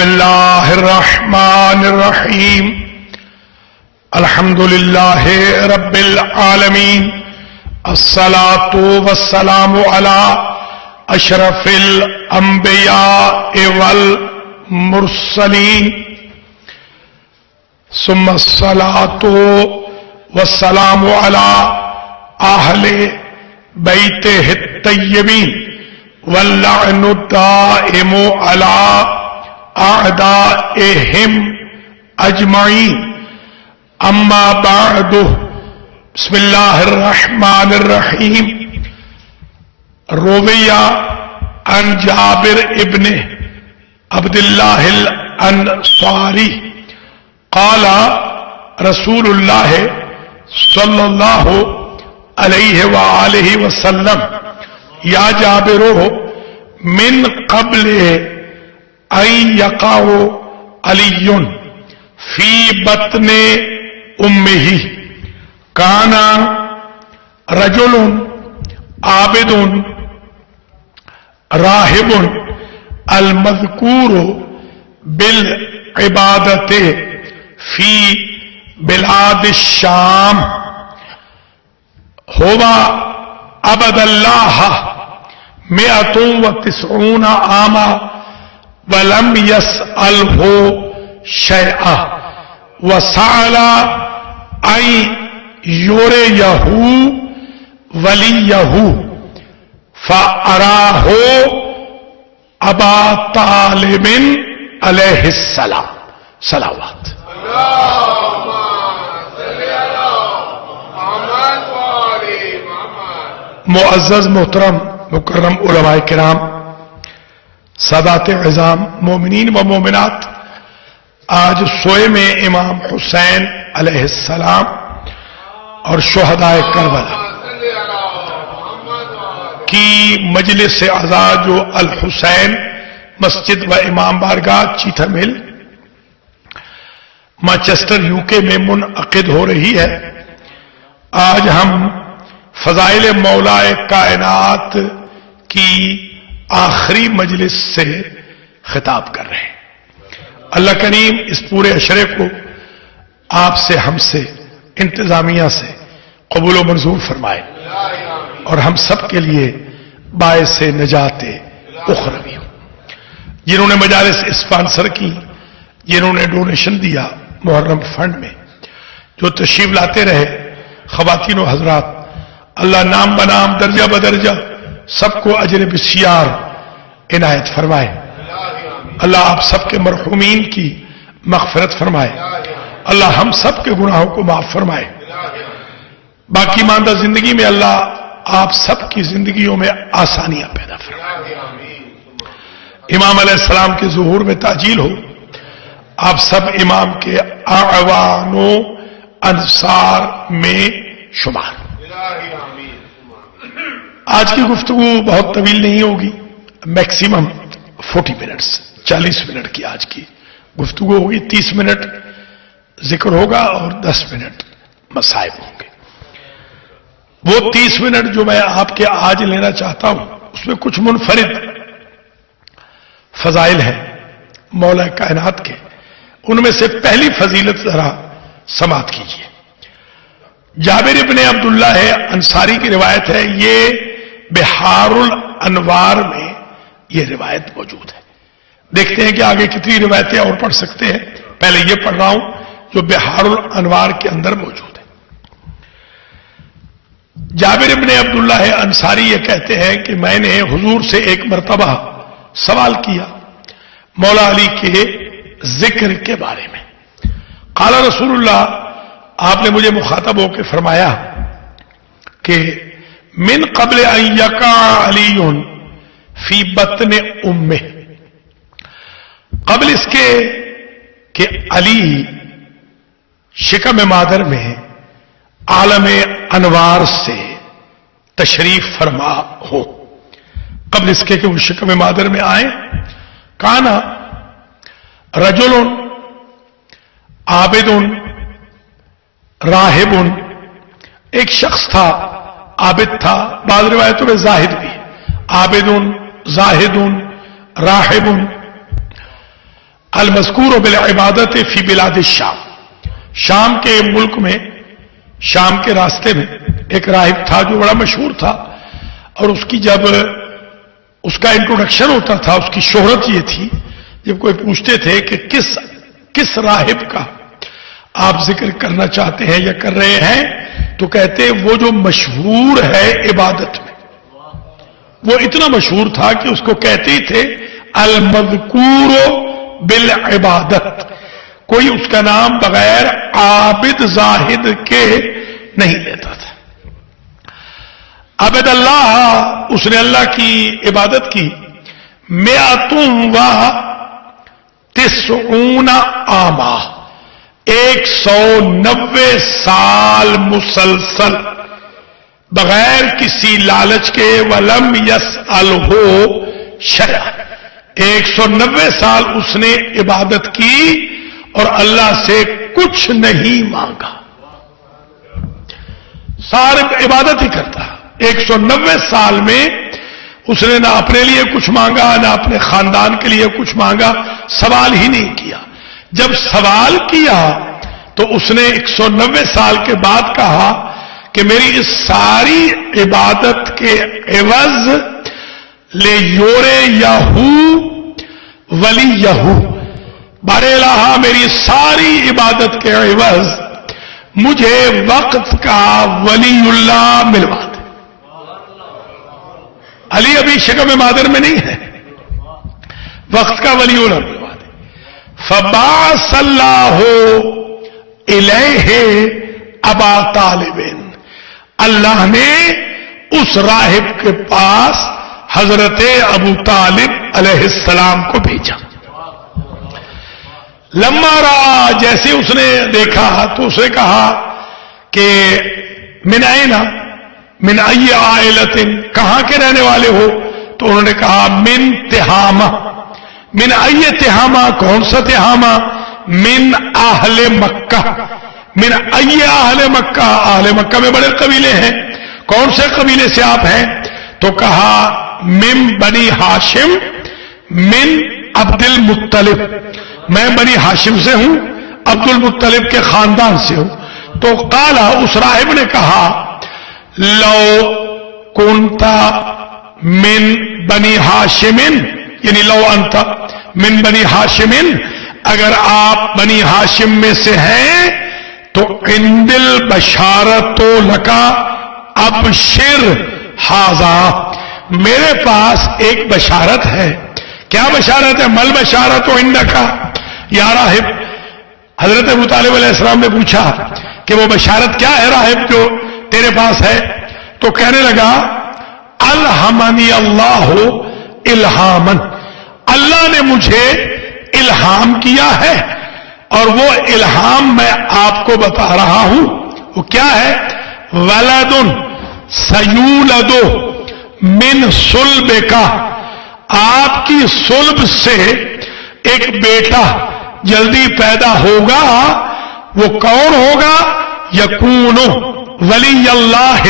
بسم اللہ الرحمن الرحیم الحمد للہ رب العالمین الصلاۃ والسلام علی اشرف الانبیاء والمرسلین ثم الصلاۃ والسلام علی اہل بیتہ الطیبین واللعن الدائم علی اعدائهم اجمعین اما بعد بسم اللہ الرحمن الرحیم رویہ عن جابر ابن عبداللہ الانصاری قال رسول اللہ صلی اللہ علیہ وآلہ وسلم یا جابر من قبل ان یقع علی فی بطن امہ کان رجل عابد راہب المذکور بالعبادت فی بلاد الشام ہوا عبد اللہ 190 عاما ولم يسأله شيئا وسأل أن يريه وليه فأراه أبا طالب عليه السلام صلوات معزز محترم مکرم علماء کرام سادات عظام مومنین و مومنات، آج سوئے میں امام حسین علیہ السلام اور شہدائے کربلا کی مجلس عزا جو الحسین مسجد و امام بارگاہ چیتھا مل مانچسٹر UK میں منعقد ہو رہی ہے۔ آج ہم فضائل مولائے کائنات کی آخری مجلس سے خطاب کر رہے ہیں۔ اللہ کریم اس پورے عشرے کو آپ سے، ہم سے، انتظامیہ سے قبول و منظور فرمائے اور ہم سب کے لیے باعث نجات اخروی ہو۔ جنہوں نے مجالس اسپانسر کی، جنہوں نے ڈونیشن دیا محرم فنڈ میں، جو تشریف لاتے رہے، خواتین و حضرات، اللہ نام بنام درجہ بدرجہ سب کو اجر بسیار عنایت فرمائے۔ اللہ آپ سب کے مرحومین کی مغفرت فرمائے۔ اللہ ہم سب کے گناہوں کو معاف فرمائے۔ باقی ماندہ زندگی میں اللہ آپ سب کی زندگیوں میں آسانیاں پیدا فرمائے۔ امام علیہ السلام کے ظہور میں تعجیل ہو۔ آپ سب امام کے اعوان و انصار میں شمار۔ آج کی گفتگو بہت طویل نہیں ہوگی، میکسیمم 40 منٹس، 40 منٹ کی آج کی گفتگو ہوگی۔ 30 منٹ ذکر ہوگا اور 10 منٹ مصائب ہوں گے۔ وہ 30 منٹ جو میں آپ کے آج لینا چاہتا ہوں اس میں کچھ منفرد فضائل ہیں مولا کائنات کے۔ ان میں سے پہلی فضیلت ذرا سماعت کیجیے۔ جابر ابن عبداللہ انصاری کی روایت ہے، یہ بحار الانوار میں یہ روایت موجود ہے۔ دیکھتے ہیں کہ آگے کتنی روایتیں اور پڑھ سکتے ہیں۔ پہلے یہ پڑھ رہا ہوں جو بحار الانوار کے اندر موجود ہے۔ جابر ابن عبداللہ انصاری یہ کہتے ہیں کہ میں نے حضور سے ایک مرتبہ سوال کیا مولا علی کے ذکر کے بارے میں۔ قال رسول اللہ، آپ نے مجھے مخاطب ہو کے فرمایا کہ من قبل ان یقع علی فی بطن امہ، قبل اس کے کہ علی شکم مادر میں عالم انوار سے تشریف فرما ہو، قبل اس کے کہ وہ شکم مادر میں آئے، کانا رجل عابد راہب، ایک شخص تھا، عابد تھا، بعض روایتوں میں زاہد بھی، عابد زاہد راہب المذکور بالعبادت فی بلاد الشام، شام کے ملک میں، شام کے راستے میں ایک راہب تھا جو بڑا مشہور تھا، اور اس کی جب اس کا انٹروڈکشن ہوتا تھا، اس کی شہرت یہ تھی، جب کوئی پوچھتے تھے کہ کس راہب کا آپ ذکر کرنا چاہتے ہیں یا کر رہے ہیں، تو کہتے وہ جو مشہور ہے عبادت میں. وہ اتنا مشہور تھا کہ اس کو کہتے ہی تھے المذکور بالعبادت، کوئی اس کا نام بغیر عابد زاہد کے نہیں لیتا تھا. عبد اللہ، اس نے اللہ کی عبادت کی، 190 عامہ، 190 سال مسلسل بغیر کسی لالچ کے، ولم یسألہ شیئا، 190 سال اس نے عبادت کی اور اللہ سے کچھ نہیں مانگا. سارے عبادت ہی کرتا، 190 سال میں اس نے نہ اپنے لیے کچھ مانگا نہ اپنے خاندان کے لیے کچھ مانگا، سوال ہی نہیں کیا. جب سوال کیا تو اس نے 190 سال کے بعد کہا کہ میری اس ساری عبادت کے عوض لے یورے یہو ولی یہو، بار الہ میری ساری عبادت کے عوض مجھے وقت کا ولی اللہ ملوا دے. علی ابھی شکم مادر میں نہیں ہے، وقت کا ولی اللہ ملوا دے. فبعث اللہ الیہ ابا طالب، اللہ نے اس راہب کے پاس حضرت ابو طالب علیہ السلام کو بھیجا. لما را، جیسے اس نے دیکھا تو اسے کہا کہ من اینا، من ای عائلۃ، کہاں کے رہنے والے ہو؟ تو انہوں نے کہا من تہامہ. من ای تہامہ، کون سا تہامہ؟ من اہل مکہ. من ای اہل مکہ، اہل مکہ میں بڑے قبیلے ہیں، کون سے قبیلے سے آپ ہیں؟ تو کہا من بنی ہاشم من عبد المطلب، میں بنی ہاشم سے ہوں، عبد المطلب کے خاندان سے ہوں. تو قالا، اس راہب نے کہا لو کنتا من بنی ہاشم، یعنی لو انت من بنی ہاشم، اگر آپ بنی ہاشم میں سے ہیں تو عند البشارت لکا ابشر ھذا، میرے پاس ایک بشارت ہے. کیا بشارت ہے؟ مل بشارت عندکا یا راہب. حضرت ابو طالب علیہ السلام نے پوچھا کہ وہ بشارت کیا ہے راہب جو تیرے پاس ہے؟ تو کہنے لگا الہمنی اللہ الہامن، اللہ نے مجھے الہام کیا ہے، اور وہ الہام میں آپ کو بتا رہا ہوں. وہ کیا ہے؟ ولد سیولد من صلبک، آپ کی صلب سے ایک بیٹا جلدی پیدا ہوگا. وہ کون ہوگا؟ یکون ولی اللہ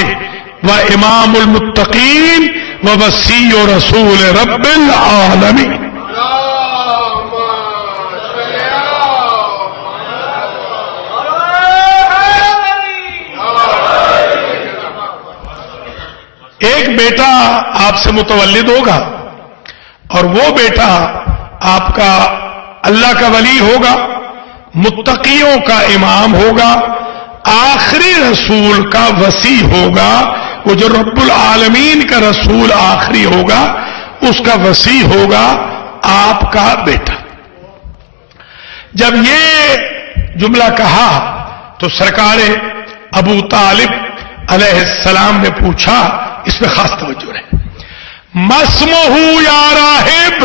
و امام المتقین و وصی رسول رب العالمین. ایک بیٹا آپ سے متولد ہوگا، اور وہ بیٹا آپ کا اللہ کا ولی ہوگا، متقیوں کا امام ہوگا، آخری رسول کا وصی ہوگا. وہ جو رب العالمین کا رسول آخری ہوگا اس کا وصی ہوگا آپ کا بیٹا. جب یہ جملہ کہا تو سرکار ابو طالب علیہ السلام نے پوچھا، اس میں خاص توجہ ہے، مسمہ یا راہب،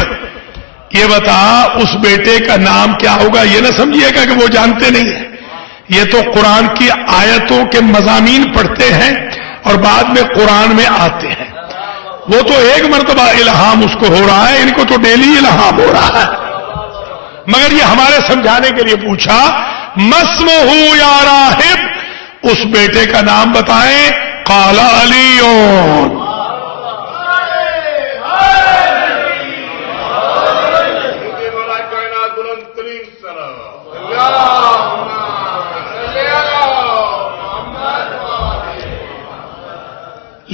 یہ بتا اس بیٹے کا نام کیا ہوگا. یہ نہ سمجھیے گا کہ وہ جانتے نہیں ہیں، یہ تو قرآن کی آیتوں کے مضامین پڑھتے ہیں اور بعد میں قرآن میں آتے ہیں. وہ تو ایک مرتبہ الہام اس کو ہو رہا ہے، ان کو تو ڈیلی الہام ہو رہا ہے، مگر یہ ہمارے سمجھانے کے لیے پوچھا مسمہ یا راہب، اس بیٹے کا نام بتائیں. قال علی،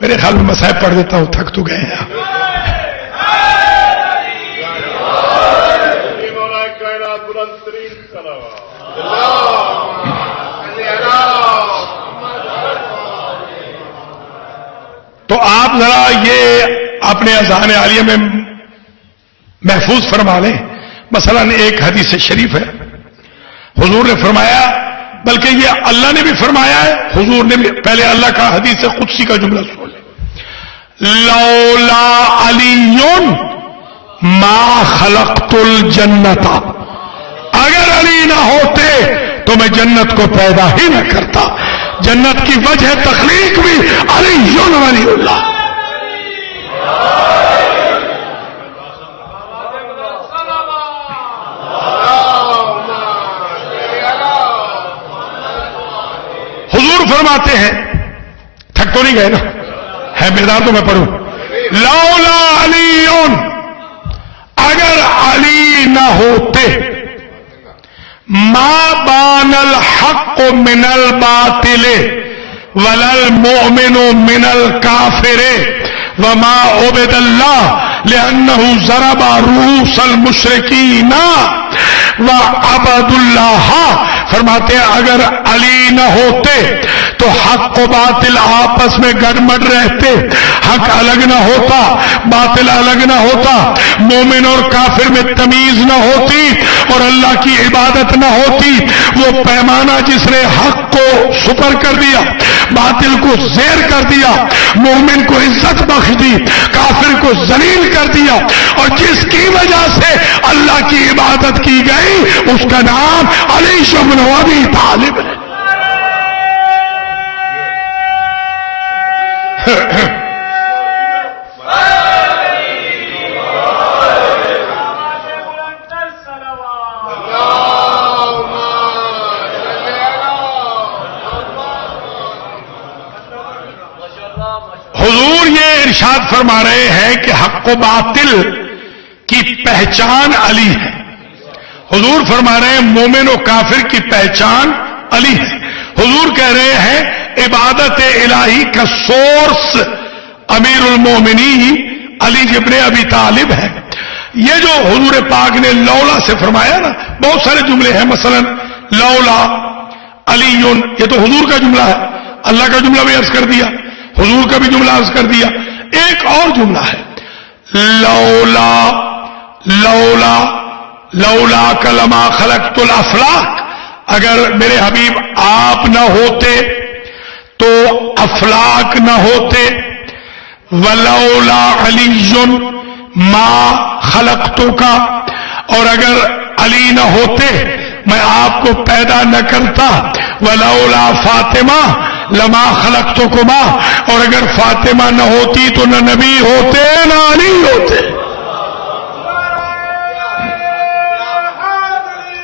میرے خیال میں مصائب پڑھ دیتا ہوں، تھک تو گئے ہیں. تو آپ ذرا یہ اپنے اذہان عالیہ میں محفوظ فرما لیں. مثلا ایک حدیث شریف ہے، حضور نے فرمایا، بلکہ یہ اللہ نے بھی فرمایا ہے، حضور نے بھی. پہلے اللہ کا حدیث قدسی کا جملہ سن لیں، لولا علی ما خلقت الجنت، اگر علی نہ ہوتے تو میں جنت کو پیدا ہی نہ کرتا. جنت کی وجہ تخلیق بھی علی ولی اللہ. حضور فرماتے ہیں، تھک تو نہیں گئے نا، ہے بیدار تو میں پڑھوں. لولا علی، اگر علی نہ ہوتے، ما بان الحق من الباطل ولا المؤمن من الكافر وما عبد الله لأنه ضرب رؤوس المشركين وعبد الله. فرماتے ہیں اگر علی نہ ہوتے تو حق و باطل آپس میں گڑمڑ رہتے، حق الگ نہ ہوتا، باطل الگ نہ ہوتا، مومن اور کافر میں تمیز نہ ہوتی اور اللہ کی عبادت نہ ہوتی. وہ پیمانہ جس نے حق کو سپر کر دیا، باطل کو زیر کر دیا، مومن کو عزت بخش دی، کافر کو ذلیل کر دیا، اور جس کی وجہ سے اللہ کی عبادت کی گئی اس کا نام علی بن ابی طالب ہے. حضور یہ ارشاد فرما رہے ہیں کہ حق و باطل کی پہچان علی ہے. حضور فرما رہے ہیں مومن و کافر کی پہچان علی ہے. حضور کہہ رہے ہیں عبادت الہی کا سورس امیر المومنین علی ابن ابی طالب ہے. یہ جو حضور پاک نے لولا سے فرمایا نا، بہت سارے جملے ہیں، مثلا لولا علی، یہ تو حضور کا جملہ ہے، اللہ کا جملہ بھی عرض کر دیا، حضور کا بھی جملہ عرض کر دیا. ایک اور جملہ ہے، لولا لولا لولا کلما خلقت الافلاق، اگر میرے حبیب آپ نہ ہوتے تو افلاق نہ ہوتے. ولولا علی ما خلقتو کا، اور اگر علی نہ ہوتے میں آپ کو پیدا نہ کرتا. ولولا فاطمہ لما خلقتکما، اور اگر فاطمہ نہ ہوتی تو نہ نبی ہوتے نہ علی ہوتے.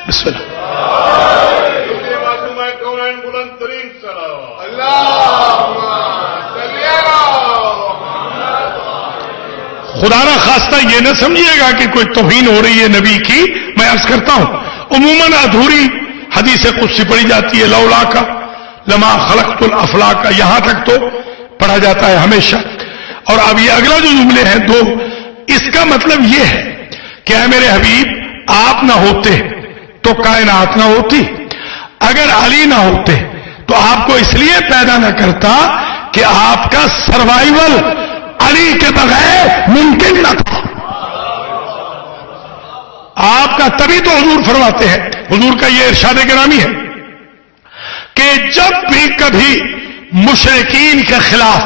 بسم اللہ. خدا نہ خواستہ یہ نہ سمجھیے گا کہ کوئی توہین ہو رہی ہے نبی کی. میں عرض کرتا ہوں عموماً ادھوری حدیث قدسی پڑھی جاتی ہے، لولا کا لما خلقت الافلاق کا، یہاں تک تو پڑھا جاتا ہے ہمیشہ. اور اب یہ اگلا جو جملے ہیں دو، اس کا مطلب یہ ہے کہ اے میرے حبیب آپ نہ ہوتے تو کائنات نہ ہوتی، اگر علی نہ ہوتے تو آپ کو اس لیے پیدا نہ کرتا کہ آپ کا سروائیول علی کے بغیر ممکن نہ تھا. آپ کا تبھی تو حضور فرماتے ہیں، حضور کا یہ ارشاد گرامی ہے کہ جب بھی کبھی مشرکین کے خلاف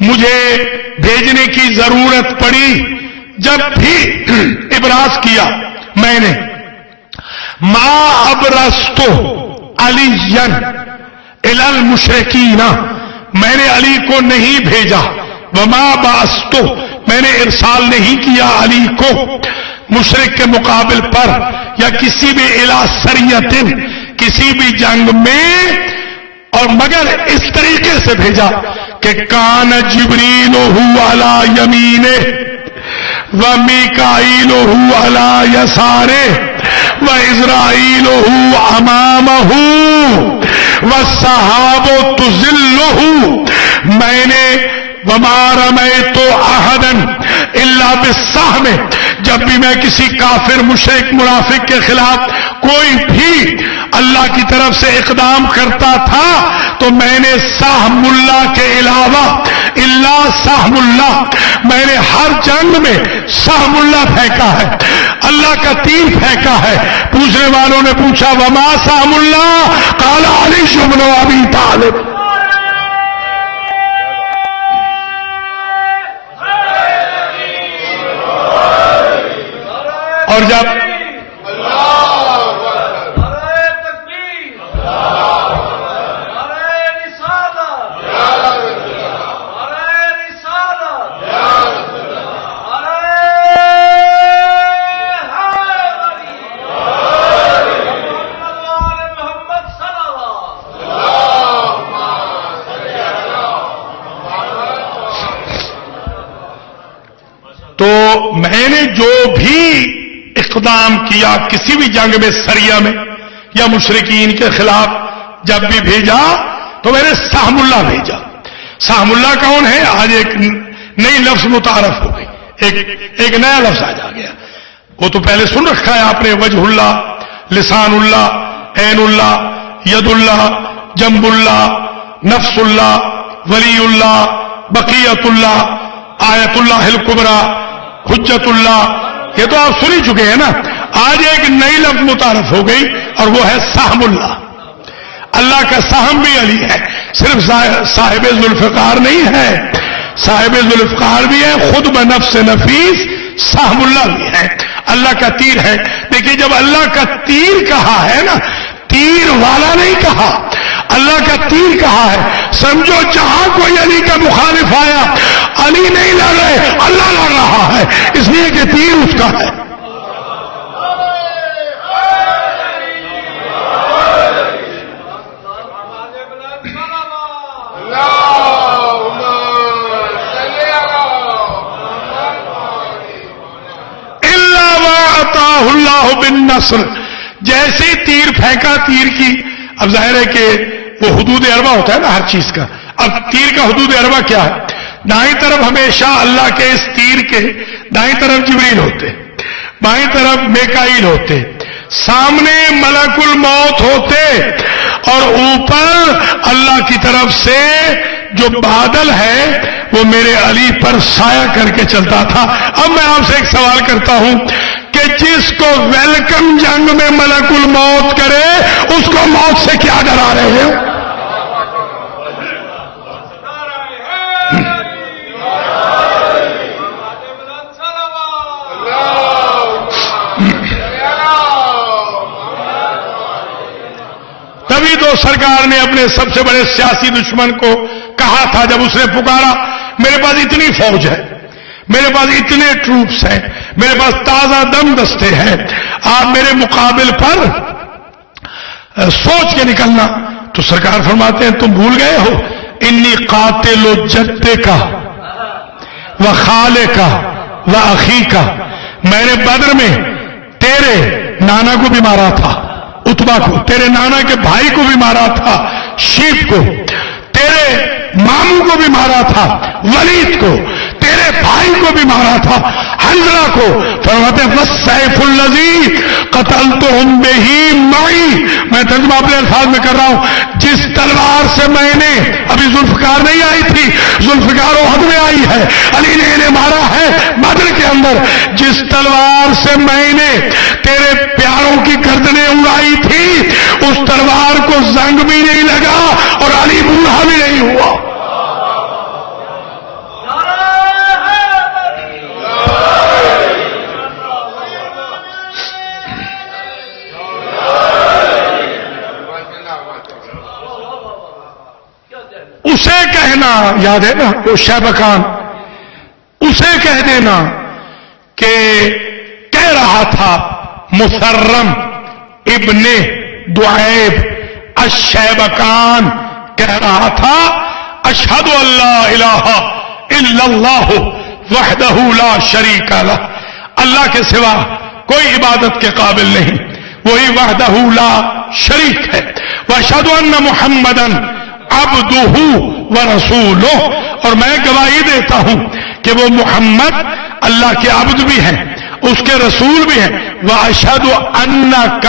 مجھے بھیجنے کی ضرورت پڑی، جب بھی ابراز کیا میں نے، ما ابرزتو علی الی المشرکین، میں نے علی کو نہیں بھیجا، وما بعثتو، میں نے ارسال نہیں کیا علی کو مشرک کے مقابل پر یا کسی بھی الی سریۃ، کسی بھی جنگ میں، اور مگر اس طریقے سے بھیجا کہ کان جبریل علی یمینے ومیکائیل علی یسارے وعزرائیل امامہ والسحاب تظلہ. میں نے وما رمیت احدا الا بالسہم، جب بھی میں کسی کافر مشرک منافق کے خلاف کوئی بھی اللہ کی طرف سے اقدام کرتا تھا تو میں نے سہم اللہ کے علاوہ الا سہم اللہ، میں نے ہر جنگ میں سہم اللہ پھینکا ہے، اللہ کا تیر پھینکا ہے۔ پوچھنے والوں نے پوچھا وما سہم اللہ؟ قال علی بن ابی طالب۔ اور جب تو میں نے جو بھی اقدام کیا کسی بھی جنگ میں سریہ میں یا مشرکین کے خلاف جب بھی بھیجا تو میں نے سہم اللہ بھیجا۔ سہم اللہ کون ہے؟ آج ایک نئی لفظ متعارف ہو گئی، ایک نیا لفظ آ جا گیا۔ وہ تو پہلے سن رکھا ہے آپ نے، وجہ اللہ، لسان اللہ، عین اللہ، ید اللہ، جنب اللہ، نفس اللہ، ولی اللہ، بقیت اللہ، آیت اللہ الکبریٰ، حجت اللہ، یہ تو آپ سن ہی چکے ہیں نا۔ آج ایک نئی لفظ متعارف ہو گئی اور وہ ہے سہم اللہ۔ اللہ کا سہم بھی علی ہے، صرف صاحب ذوالفقار نہیں ہے، صاحب ذوالفقار بھی ہے، خود بنفس نفیس سہم اللہ بھی ہے، اللہ کا تیر ہے۔ دیکھیے جب اللہ کا تیر کہا ہے نا، تیر والا نہیں کہا، اللہ کا تیر کہا ہے، سمجھو جہاں کوئی علی کا مخالف آیا علی نہیں لڑ رہے، اللہ لڑ رہا ہے، اس لیے کہ تیر اس کا ہے۔ اللہ بالنصر، جیسے تیر پھینکا، تیر کی اب ظاہر ہے کہ وہ حدود اربع ہوتا ہے نا ہر چیز کا۔ اب تیر کا حدود اربع کیا ہے؟ دائیں طرف ہمیشہ اللہ کے اس تیر کے دائیں طرف جبریل ہوتے، بائیں طرف میکائیل ہوتے، سامنے ملک الموت ہوتے، اور اوپر اللہ کی طرف سے جو بادل ہے وہ میرے علی پر سایہ کر کے چلتا تھا۔ اب میں آپ سے ایک سوال کرتا ہوں کہ جس کو ویلکم جنگ میں ملک الموت کرے اس کو موت سے کیا ڈرا رہے ہیں؟ تبھی تو سرکار نے اپنے سب سے بڑے سیاسی دشمن کو کہا تھا جب اس نے پکارا میرے پاس اتنی فوج ہے، میرے پاس اتنے ٹروپس ہیں، میرے پاس تازہ دم دستے ہیں، آپ میرے مقابل پر سوچ کے نکلنا۔ تو سرکار فرماتے ہیں تم بھول گئے ہو، انی قاتل جدے کا و خالے کا و اخی کا، میں نے بدر میں تیرے نانا کو بھی مارا تھا، اتبا کو، تیرے نانا کے بھائی کو بھی مارا تھا، شیب کو، تیرے ماموں کو بھی مارا تھا، ولید کو، تیرے بھائی کو بھی مارا تھا، حنظلہ کو۔ فرماتے ہیں والسیف الذی قتلتہم بہ معی، میں ترجمہ اپنے الفاظ میں کر رہا ہوں، جس تلوار سے میں نے، ابھی ذوالفقار نہیں آئی تھی، ذوالفقار احد میں آئی ہے، علی نے انہیں مارا ہے بدر کے اندر، جس تلوار سے میں نے تیرے پیاروں کی گردنیں اڑائی تھی اس تلوار کو زنگ بھی نہیں لگا اور علی بوڑھا بھی نہیں ہوا۔ اسے کہنا یاد ہے نا، وہ شیبکان، اسے کہہ دینا کہ کہہ رہا تھا مسرم ابن دعیب الشیبکان، کہہ رہا تھا اشہد ان لا الہ الا اللہ وحدہ لا شریک لہ، اللہ کے سوا کوئی عبادت کے قابل نہیں، وہی وحدہ لا شریک ہے، واشہد ان محمدً عبدہ ورسولہ، اور میں گواہی دیتا ہوں کہ وہ محمد اللہ کے عبد بھی ہیں، اس کے رسول بھی ہیں۔ وَأَشْهَدُ أَنَّكَ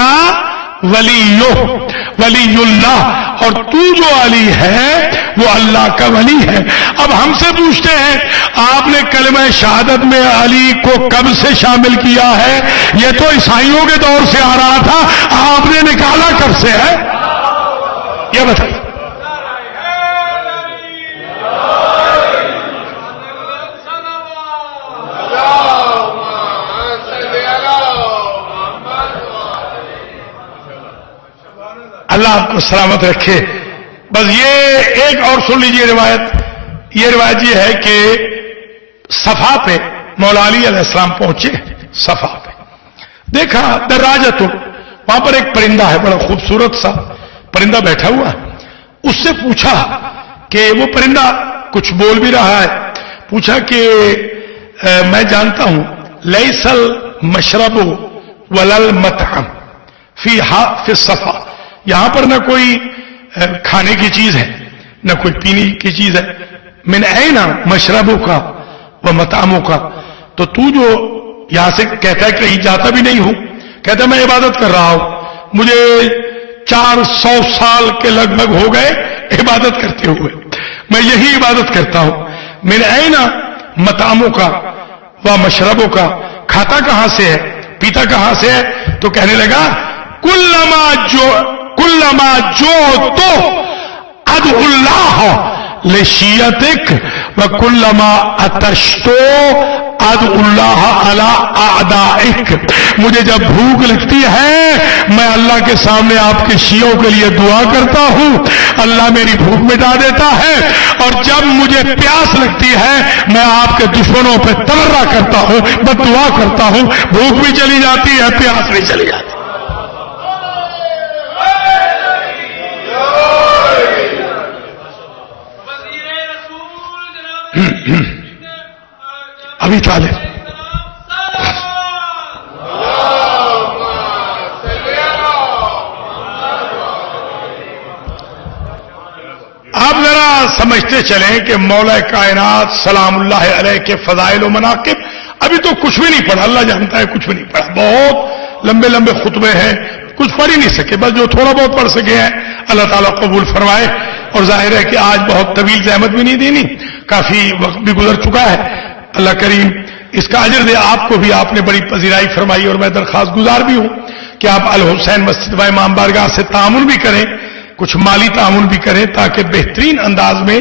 ولی اللہ، اور تو جو علی ہے وہ اللہ کا ولی ہے۔ اب ہم سے پوچھتے ہیں آپ نے کلمہ شہادت میں علی کو کب سے شامل کیا ہے؟ یہ تو عیسائیوں کے دور سے آ رہا تھا، آپ نے نکالا کب سے ہے؟ یہ بتائیے۔ اللہ آپ کو سلامت رکھے۔ بس یہ ایک اور سن لیجئے روایت، یہ روایت یہ ہے کہ صفا پہ مولا علی علیہ السلام پہنچے، صفا پہ دیکھا دراجت، وہاں پر ایک پرندہ ہے، بڑا خوبصورت سا پرندہ بیٹھا ہوا ہے۔ اس سے پوچھا کہ وہ پرندہ کچھ بول بھی رہا ہے، پوچھا کہ میں جانتا ہوں لیس المشرب ولا المطعم فیہا فی الصفا، یہاں پر نہ کوئی کھانے کی چیز ہے نہ کوئی پینے کی چیز ہے، من این مشربوں کا و مطعموں کا، تو جو یہاں سے کہتا ہے کہیں جاتا بھی نہیں ہوں، کہتا ہے میں عبادت کر رہا ہوں، مجھے 400 سال کے لگ بھگ ہو گئے عبادت کرتے ہوئے، میں یہی عبادت کرتا ہوں۔ من این مطعموں کا و مشربوں کا، کھاتا کہاں سے ہے پیتا کہاں سے ہے؟ تو کہنے لگا کلما جو تو ادعو اللہ لشیتک وکلما اتشتو ادعو اللہ علی اعدائک، مجھے جب بھوک لگتی ہے میں اللہ کے سامنے آپ کے شیعوں کے لیے دعا کرتا ہوں، اللہ میری بھوک مٹا دیتا ہے، اور جب مجھے پیاس لگتی ہے میں آپ کے دشمنوں پہ تبرہ کرتا ہوں، بد دعا کرتا ہوں، بھوک بھی چلی جاتی ہے پیاس بھی چلی جاتی ہے۔ ابھی طالب آپ ذرا سمجھتے چلیں کہ مولا کائنات سلام اللہ علیہ کے فضائل و مناقب، ابھی تو کچھ بھی نہیں پڑھا، اللہ جانتا ہے کچھ بھی نہیں پڑھا، بہت لمبے لمبے خطبے ہیں، کچھ پڑھ ہی نہیں سکے، بس جو تھوڑا بہت پڑھ سکے ہیں اللہ تعالیٰ قبول فرمائے۔ اور ظاہر ہے کہ آج بہت طویل زحمت بھی نہیں دینی، کافی وقت بھی گزر چکا ہے، اللہ کریم اس کا اجر دے آپ کو بھی، آپ نے بڑی پذیرائی فرمائی، اور میں درخواست گزار بھی ہوں کہ آپ الحسین مسجد و امام بارگاہ سے تعاون بھی کریں، کچھ مالی تعاون بھی کریں، تاکہ بہترین انداز میں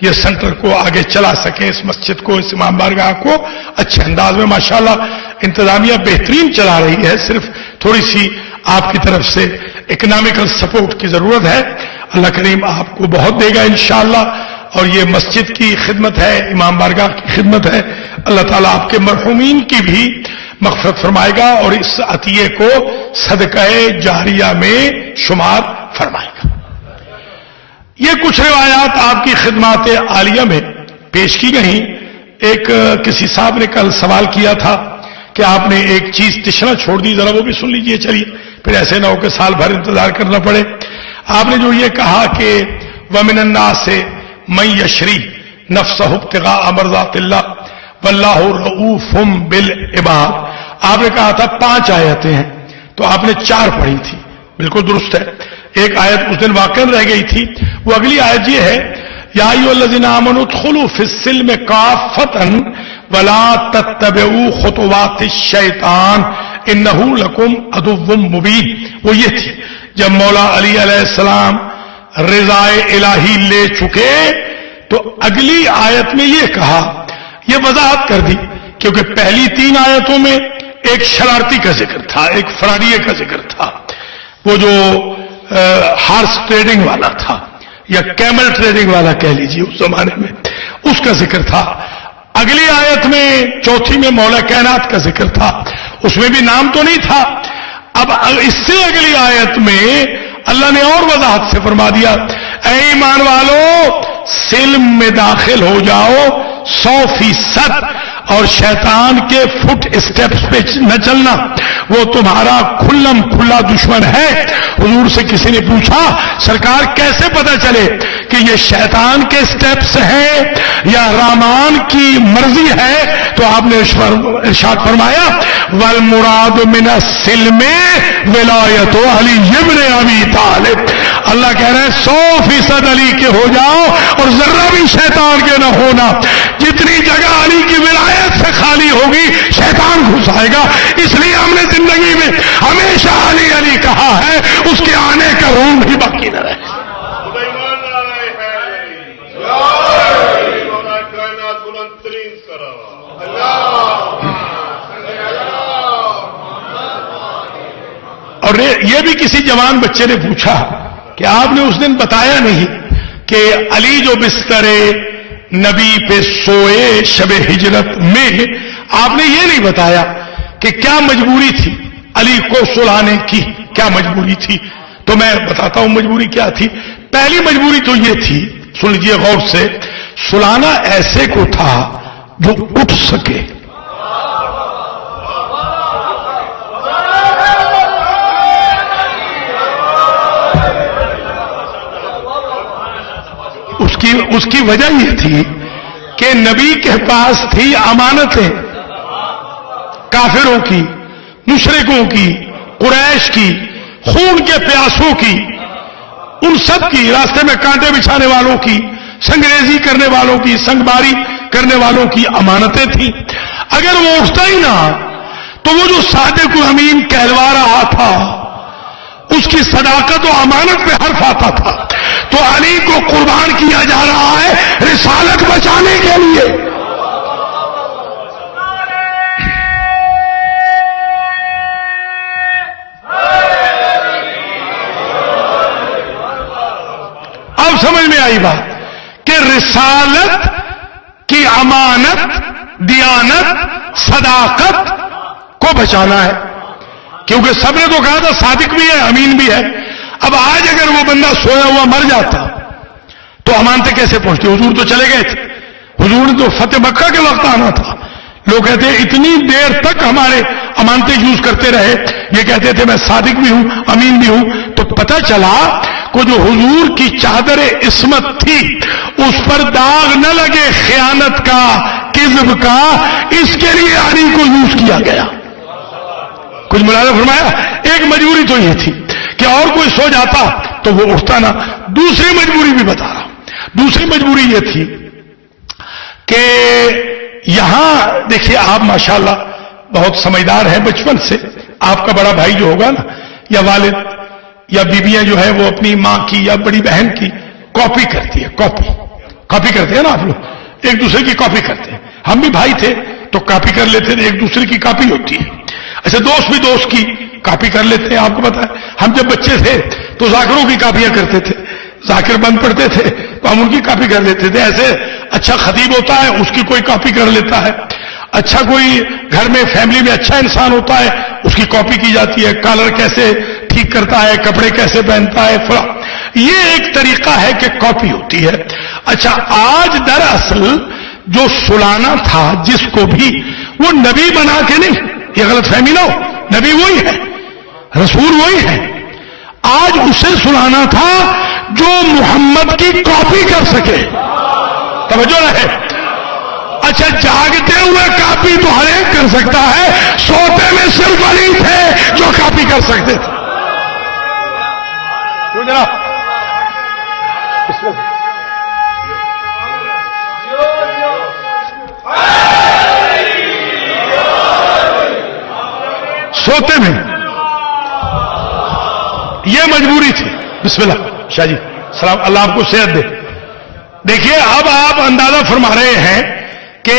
یہ سینٹر کو آگے چلا سکیں، اس مسجد کو، اس امام بارگاہ کو اچھے انداز میں۔ ماشاءاللہ انتظامیہ بہترین چلا رہی ہے، صرف تھوڑی سی آپ کی طرف سے اکنامیکل سپورٹ کی ضرورت ہے، اللہ کریم آپ کو بہت دے گا انشاءاللہ۔ اور یہ مسجد کی خدمت ہے، امام بارگاہ کی خدمت ہے، اللہ تعالیٰ آپ کے مرحومین کی بھی مغفرت فرمائے گا، اور اس عطیے کو صدقہ جاریہ میں شمار فرمائے گا۔ یہ کچھ روایات آپ کی خدمات عالیہ میں پیش کی گئی۔ ایک کسی صاحب نے کل سوال کیا تھا کہ آپ نے ایک چیز تشنا چھوڑ دی، ذرا وہ بھی سن لیجئے، چلیے پھر ایسے نہ ہو کہ سال بھر انتظار کرنا پڑے۔ آپ نے جو یہ کہا کہ وَمِنَ النَّاسِ مَن يَشْرِي نَفْسَهُ ابْتِغَاءَ مَرْضَاتِ اللَّهِ وَاللَّهُ رَءُوفٌ بِالْعِبَادِ، آپ نے کہا تھا 5 آیتیں ہیں، تو آپ نے 4 پڑھی تھی، بالکل درست ہے، ایک آیت اس دن واقع رہ گئی تھی، وہ اگلی آیت یہ ہے یا ایھا الذین آمنوا ادخلوا فی السلم کافۃ ولا تتبعوا خطوات الشیطان انہ لکم عدو مبین، وہ یہ تھی۔ جب مولا علی علیہ السلام رضائے الہی لے چکے تو اگلی آیت میں یہ کہا، یہ وضاحت کر دی، کیونکہ پہلی 3 آیتوں میں ایک شرارتی کا ذکر تھا، ایک فراڈیے کا ذکر تھا، وہ جو ہارس ٹریڈنگ والا تھا یا کیمل ٹریڈنگ والا کہہ لیجیے اس زمانے میں، اس کا ذکر تھا۔ اگلی آیت میں چوتھی میں مولا کائنات کا ذکر تھا، اس میں بھی نام تو نہیں تھا۔ اب اس سے اگلی آیت میں اللہ نے اور وضاحت سے فرما دیا، اے ایمان والو سلم میں داخل ہو جاؤ 100%، اور شیطان کے فٹ اسٹیپس پہ نہ چلنا، وہ تمہارا کھلا دشمن ہے۔ حضور سے کسی نے پوچھا سرکار کیسے پتا چلے کہ یہ شیطان کے سٹیپس ہیں یا رامان کی مرضی ہے، تو آپ نے ارشاد فرمایا والمراد من السلم ولایت علی ابن ابی طالب، اللہ کہہ رہے ہیں 100% علی کے ہو جاؤ اور ذرہ بھی شیطان کے نہ ہونا، جتنی جگہ علی کی ولایت سے خالی ہوگی شیطان گھس آئے گا، اس لیے ہم نے زندگی میں ہمیشہ علی علی کہا ہے، اس کے آنے کا روم بھی باقی نہ رہے۔ اور یہ بھی کسی جوان بچے نے پوچھا کہ آپ نے اس دن بتایا نہیں کہ علی جو بستر نبی پہ سوئے شب ہجرت میں، آپ نے یہ نہیں بتایا کہ کیا مجبوری تھی علی کو سلانے کی، کیا مجبوری تھی؟ تو میں بتاتا ہوں مجبوری کیا تھی۔ پہلی مجبوری تو یہ تھی، سن لیجیے غور سے، سلانا ایسے کو تھا جو اٹھ سکے۔ اس کی وجہ یہ تھی کہ نبی کے پاس تھی امانتیں، کافروں کی، مشرکوں کی، قریش کی، خون کے پیاسوں کی، ان سب کی، راستے میں کانٹے بچھانے والوں کی، سنگریزی کرنے والوں کی، سنگباری کرنے والوں کی امانتیں تھیں۔ اگر وہ اٹھتا ہی نہ تو وہ جو صادق الامین کہلوا رہا تھا اس کی صداقت و امانت پہ حرف آتا تھا، تو علی کو قربان کیا جا رہا ہے رسالت بچانے کے لیے۔ اب سمجھ میں آئی بات کہ رسالت کی امانت، دیانت، صداقت کو بچانا ہے، کیونکہ سب نے تو کہا تھا صادق بھی ہے امین بھی ہے۔ اب آج اگر وہ بندہ سویا ہوا مر جاتا تو امانتیں کیسے پہنچتی؟ حضور تو چلے گئے تھے، حضور نے تو فتح مکہ کے وقت آنا تھا، لوگ کہتے ہیں اتنی دیر تک ہمارے امانتیں یوز کرتے رہے، یہ کہتے تھے میں صادق بھی ہوں امین بھی ہوں۔ تو پتہ چلا کہ جو حضور کی چادر عصمت تھی اس پر داغ نہ لگے خیانت کا، کذب کا، اس کے لیے علی کو یوز کیا گیا۔ کچھ ملاحظہ فرمایا؟ ایک مجبوری تو یہ تھی کہ اور کوئی سو جاتا تو وہ اٹھتا نہ۔ دوسری مجبوری بھی بتا رہا ہوں، دوسری مجبوری یہ تھی کہ یہاں دیکھیے آپ ماشاءاللہ بہت سمجھدار ہیں بچپن سے، آپ کا بڑا بھائی جو ہوگا نا یا والد یا بیویاں جو ہے وہ اپنی ماں کی یا بڑی بہن کی کاپی کرتی ہے، کاپی کرتے ہیں نا آپ لوگ، ایک دوسرے کی کاپی کرتے ہیں۔ ہم بھی بھائی تھے تو کاپی کر لیتے تھے، ایک دوسرے کی کاپی ہوتی ہے۔ اچھا دوست بھی دوست کی کاپی کر لیتے ہیں، آپ کو پتا ہے ہم جب بچے تھے تو ذاکروں کی کاپیاں کرتے تھے، ذاکر بند پڑھتے تھے تو ہم ان کی کاپی کر لیتے تھے۔ ایسے اچھا خطیب ہوتا ہے اس کی کوئی کاپی کر لیتا ہے، اچھا کوئی گھر میں فیملی میں اچھا انسان ہوتا ہے اس کی کاپی کی جاتی ہے، کالر کیسے ٹھیک کرتا ہے، کپڑے کیسے پہنتا ہے، یہ ایک طریقہ ہے کہ کاپی ہوتی ہے۔ اچھا آج دراصل جو سلانا تھا جس کو بھی، وہ نبی بنا کے نہیں، یہ غلط فہمی نہ ہو، نبی وہی ہے، رسول وہی ہے، آج اسے سلانا تھا جو محمد کی کاپی کر سکے۔ توجہ رہے، اچھا جاگتے ہوئے کاپی تو ہر ایک کر سکتا ہے، سوتے میں صرف علی تھے جو کاپی کر سکتے تھے۔ سوتے میں یہ مجبوری تھی۔ بسم اللہ شاہ جی سلام، اللہ آپ کو صحت دے۔ دیکھیے اب آپ اندازہ فرما رہے ہیں کہ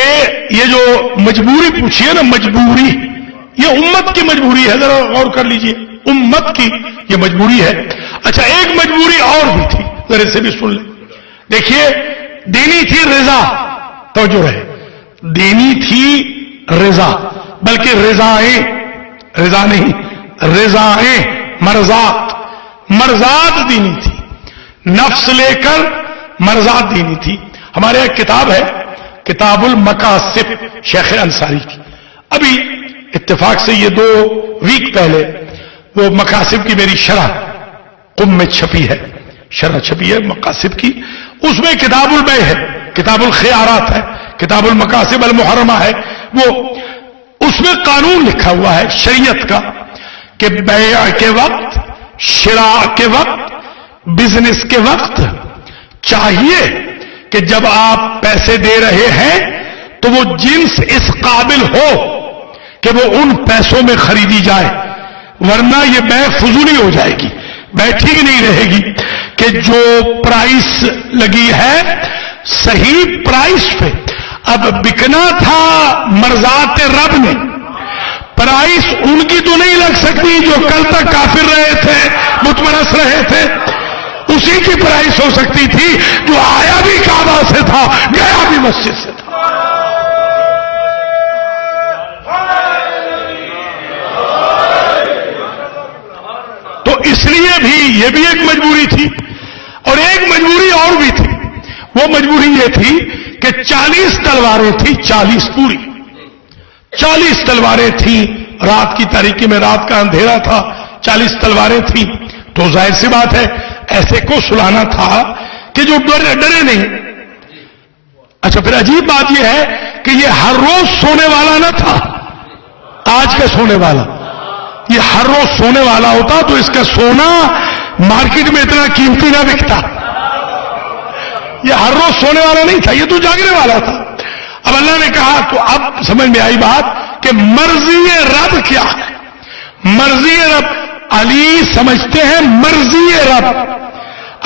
یہ جو مجبوری پوچھی ہے نا، مجبوری یہ امت کی مجبوری ہے، ذرا غور کر لیجئے، امت کی یہ مجبوری ہے۔ اچھا ایک مجبوری اور بھی تھی، ذرا سے بھی سن لیں۔ دیکھیے دینی تھی رضا، توجہ رہے، دینی تھی رضا، بلکہ رضائیں، رضا نہیں رضائیں، مرضات دینی تھی، نفس لے کر مرضات دینی تھی۔ ہمارے ایک کتاب ہے کتاب المقاصد شیخ انصاری کی، ابھی اتفاق سے یہ 2 ویک پہلے وہ مقاصد کی میری شرح قم میں چھپی ہے، شرح چھپی ہے مقاصد کی، اس میں کتاب البیع ہے، کتاب الخیارات ہے، کتاب المقاصد المحرمہ ہے، وہ اس میں قانون لکھا ہوا ہے شریعت کا کہ بیع کے وقت، شراء کے وقت، بزنس کے وقت چاہیے کہ جب آپ پیسے دے رہے ہیں تو وہ جنس اس قابل ہو کہ وہ ان پیسوں میں خریدی جائے، ورنہ یہ بیع فضولی ہو جائے گی، بیع ٹھیک نہیں رہے گی کہ جو پرائس لگی ہے صحیح پرائس پہ، اب بکنا تھا مرضات رب نے، پرائس ان کی تو نہیں لگ سکتی جو کل تک کافر رہے تھے، متمرس رہے تھے، اسی کی پرائس ہو سکتی تھی جو آیا بھی کعبہ سے تھا، گیا بھی مسجد سے تھا۔ تو اس لیے بھی یہ بھی ایک مجبوری تھی، اور ایک مجبوری اور بھی تھی، وہ مجبوری یہ تھی کہ 40 تلواریں تھیں، 40 پوری 40 تلواریں تھیں، رات کی تاریکی میں، رات کا اندھیرا تھا، 40 تلواریں تھیں، تو ظاہر سی بات ہے ایسے کو سلانا تھا کہ جو ڈرے نہیں۔ اچھا پھر عجیب بات یہ ہے کہ یہ ہر روز سونے والا نہ تھا، آج کا سونے والا، یہ ہر روز سونے والا ہوتا تو اس کا سونا مارکیٹ میں اتنا قیمتی نہ بکتا، یہ ہر روز سونے والا نہیں تھا، یہ تو جاگنے والا تھا۔ اب اللہ نے کہا، تو اب سمجھ میں آئی بات کہ مرضی رب کیا ہے، مرضی رب علی سمجھتے ہیں، مرضی رب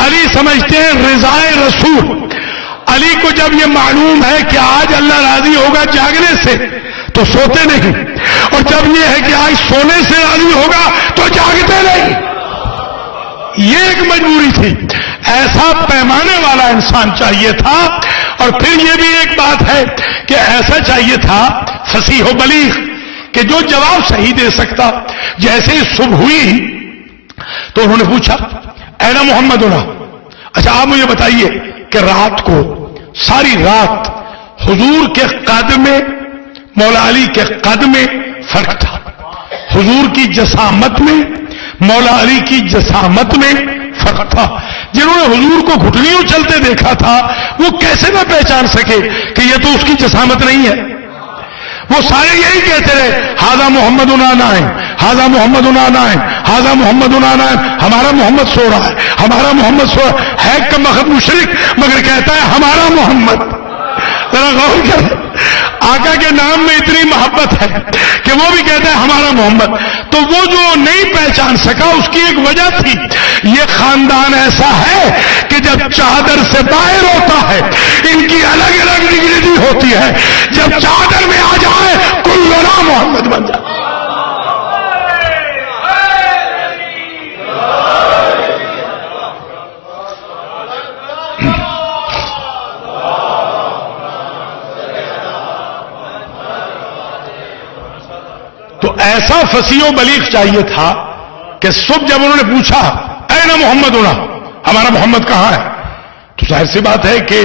علی سمجھتے ہیں رضائے رسول۔ علی کو جب یہ معلوم ہے کہ آج اللہ راضی ہوگا جاگنے سے تو سوتے نہیں، اور جب یہ ہے کہ آج سونے سے راضی ہوگا تو جاگتے نہیں، یہ ایک مجبوری تھی۔ ایسا پیمانے والا انسان چاہیے تھا، اور پھر یہ بھی ایک بات ہے کہ ایسا چاہیے تھا فصیح و بلیغ کہ جو جواب صحیح دے سکتا۔ جیسے ہی صبح ہوئی تو انہوں نے پوچھا اینا محمدنا، اچھا آپ مجھے بتائیے کہ رات کو ساری رات حضور کے قد میں، مولا علی کے قد میں فرق تھا، حضور کی جسامت میں، مولا علی کی جسامت میں فرق تھا۔ جنہوں نے حضور کو گھٹنیوں چلتے دیکھا تھا وہ کیسے نہ پہچان سکے کہ یہ تو اس کی جسامت نہیں ہے؟ وہ سارے یہی کہتے رہے ہاذا محمد نائم، ہاذا محمد نائم، ہاذا محمد نائم، ہمارا محمد سو رہا ہے، ہمارا محمد سو رہا ہے، کم بخت مشرک مگر کہتا ہے ہمارا محمد۔ ذرا غور کر، آقا کے نام میں اتنی محبت ہے کہ وہ بھی کہتا ہے ہمارا محمد۔ تو وہ جو نہیں پہچان سکا اس کی ایک وجہ تھی، یہ خاندان ایسا ہے کہ جب چادر سے باہر ہوتا ہے ان کی الگ الگ ڈگری ہوتی ہے، جب چادر میں آ جائے کلنا محمد بن جائے۔ تو ایسا فصیح و بلیغ چاہیے تھا کہ صبح جب انہوں نے پوچھا اینا محمد ہونا، ہمارا محمد کہاں ہے، تو ظاہر سی بات ہے کہ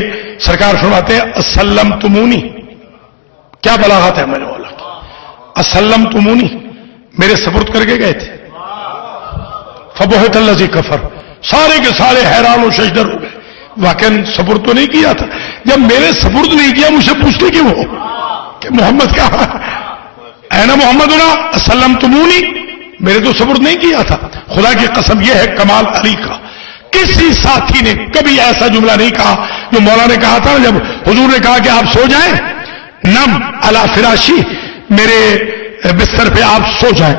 سرکار فرماتے ہیں اسلم تمونی، کیا بلاغت ہے میرے مولا کی، اسلم تمونی، میرے سپرد کر کے گئے تھے۔ فبہت الذی کفر، سارے کے سارے حیران و ششدر ہو گئے، واقعی سپرد تو نہیں کیا تھا، جب میرے سپرد نہیں کیا مجھے پوچھتے کیوں ہو کہ محمد کہاں ہے؟ اینا محمد اسلم تمونی، میرے تو سپرد نہیں کیا تھا۔ خدا کی قسم یہ ہے کمال علی کا، کسی ساتھی نے کبھی ایسا جملہ نہیں کہا جو مولا نے کہا تھا جب حضور نے کہا کہ آپ سو جائیں، نم علی فراشی، میرے بستر پہ آپ سو جائیں،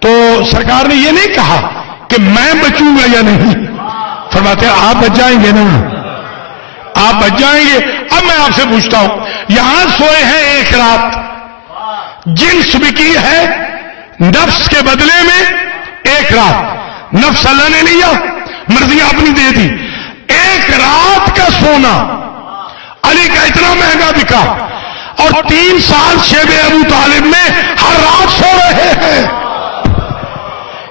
تو سرکار نے یہ نہیں کہا کہ میں بچوں گا یا نہیں، فرماتے ہیں آپ بچ جائیں گے نا، آپ بچ جائیں گے۔ اب میں آپ سے پوچھتا ہوں، یہاں سوئے ہیں ایک رات، جنس بکی ہے نفس کے بدلے میں ایک رات، نفس اللہ نے لیا، مرضی اپنی دے دی، ایک رات کا سونا علی کا اتنا مہنگا بکا، اور 3 سال شیب ابو طالب میں ہر رات سو رہے ہیں۔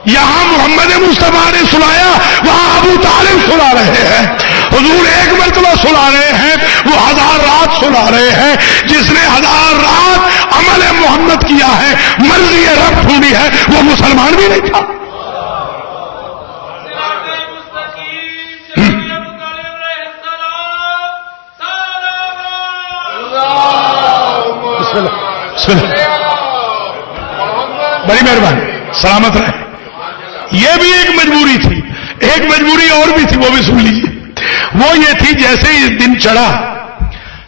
یہاں محمد مصطفیٰ نے سلایا، وہاں ابو طالب سلا رہے ہیں۔ حضور ایک مرتبہ سلا رہے ہیں، وہ 1000 رات سلا رہے ہیں۔ جس نے 1000 رات عمل محمد کیا ہے، مرضی رب ڈھونڈی ہے، وہ مسلمان بھی نہیں تھا۔ بسم اللہ، بڑی مہربانی، سلامت رہے۔ یہ بھی ایک مجبوری تھی، ایک مجبوری اور بھی تھی، وہ بھی سن لیجیے۔ وہ یہ تھی جیسے ہی دن چڑھا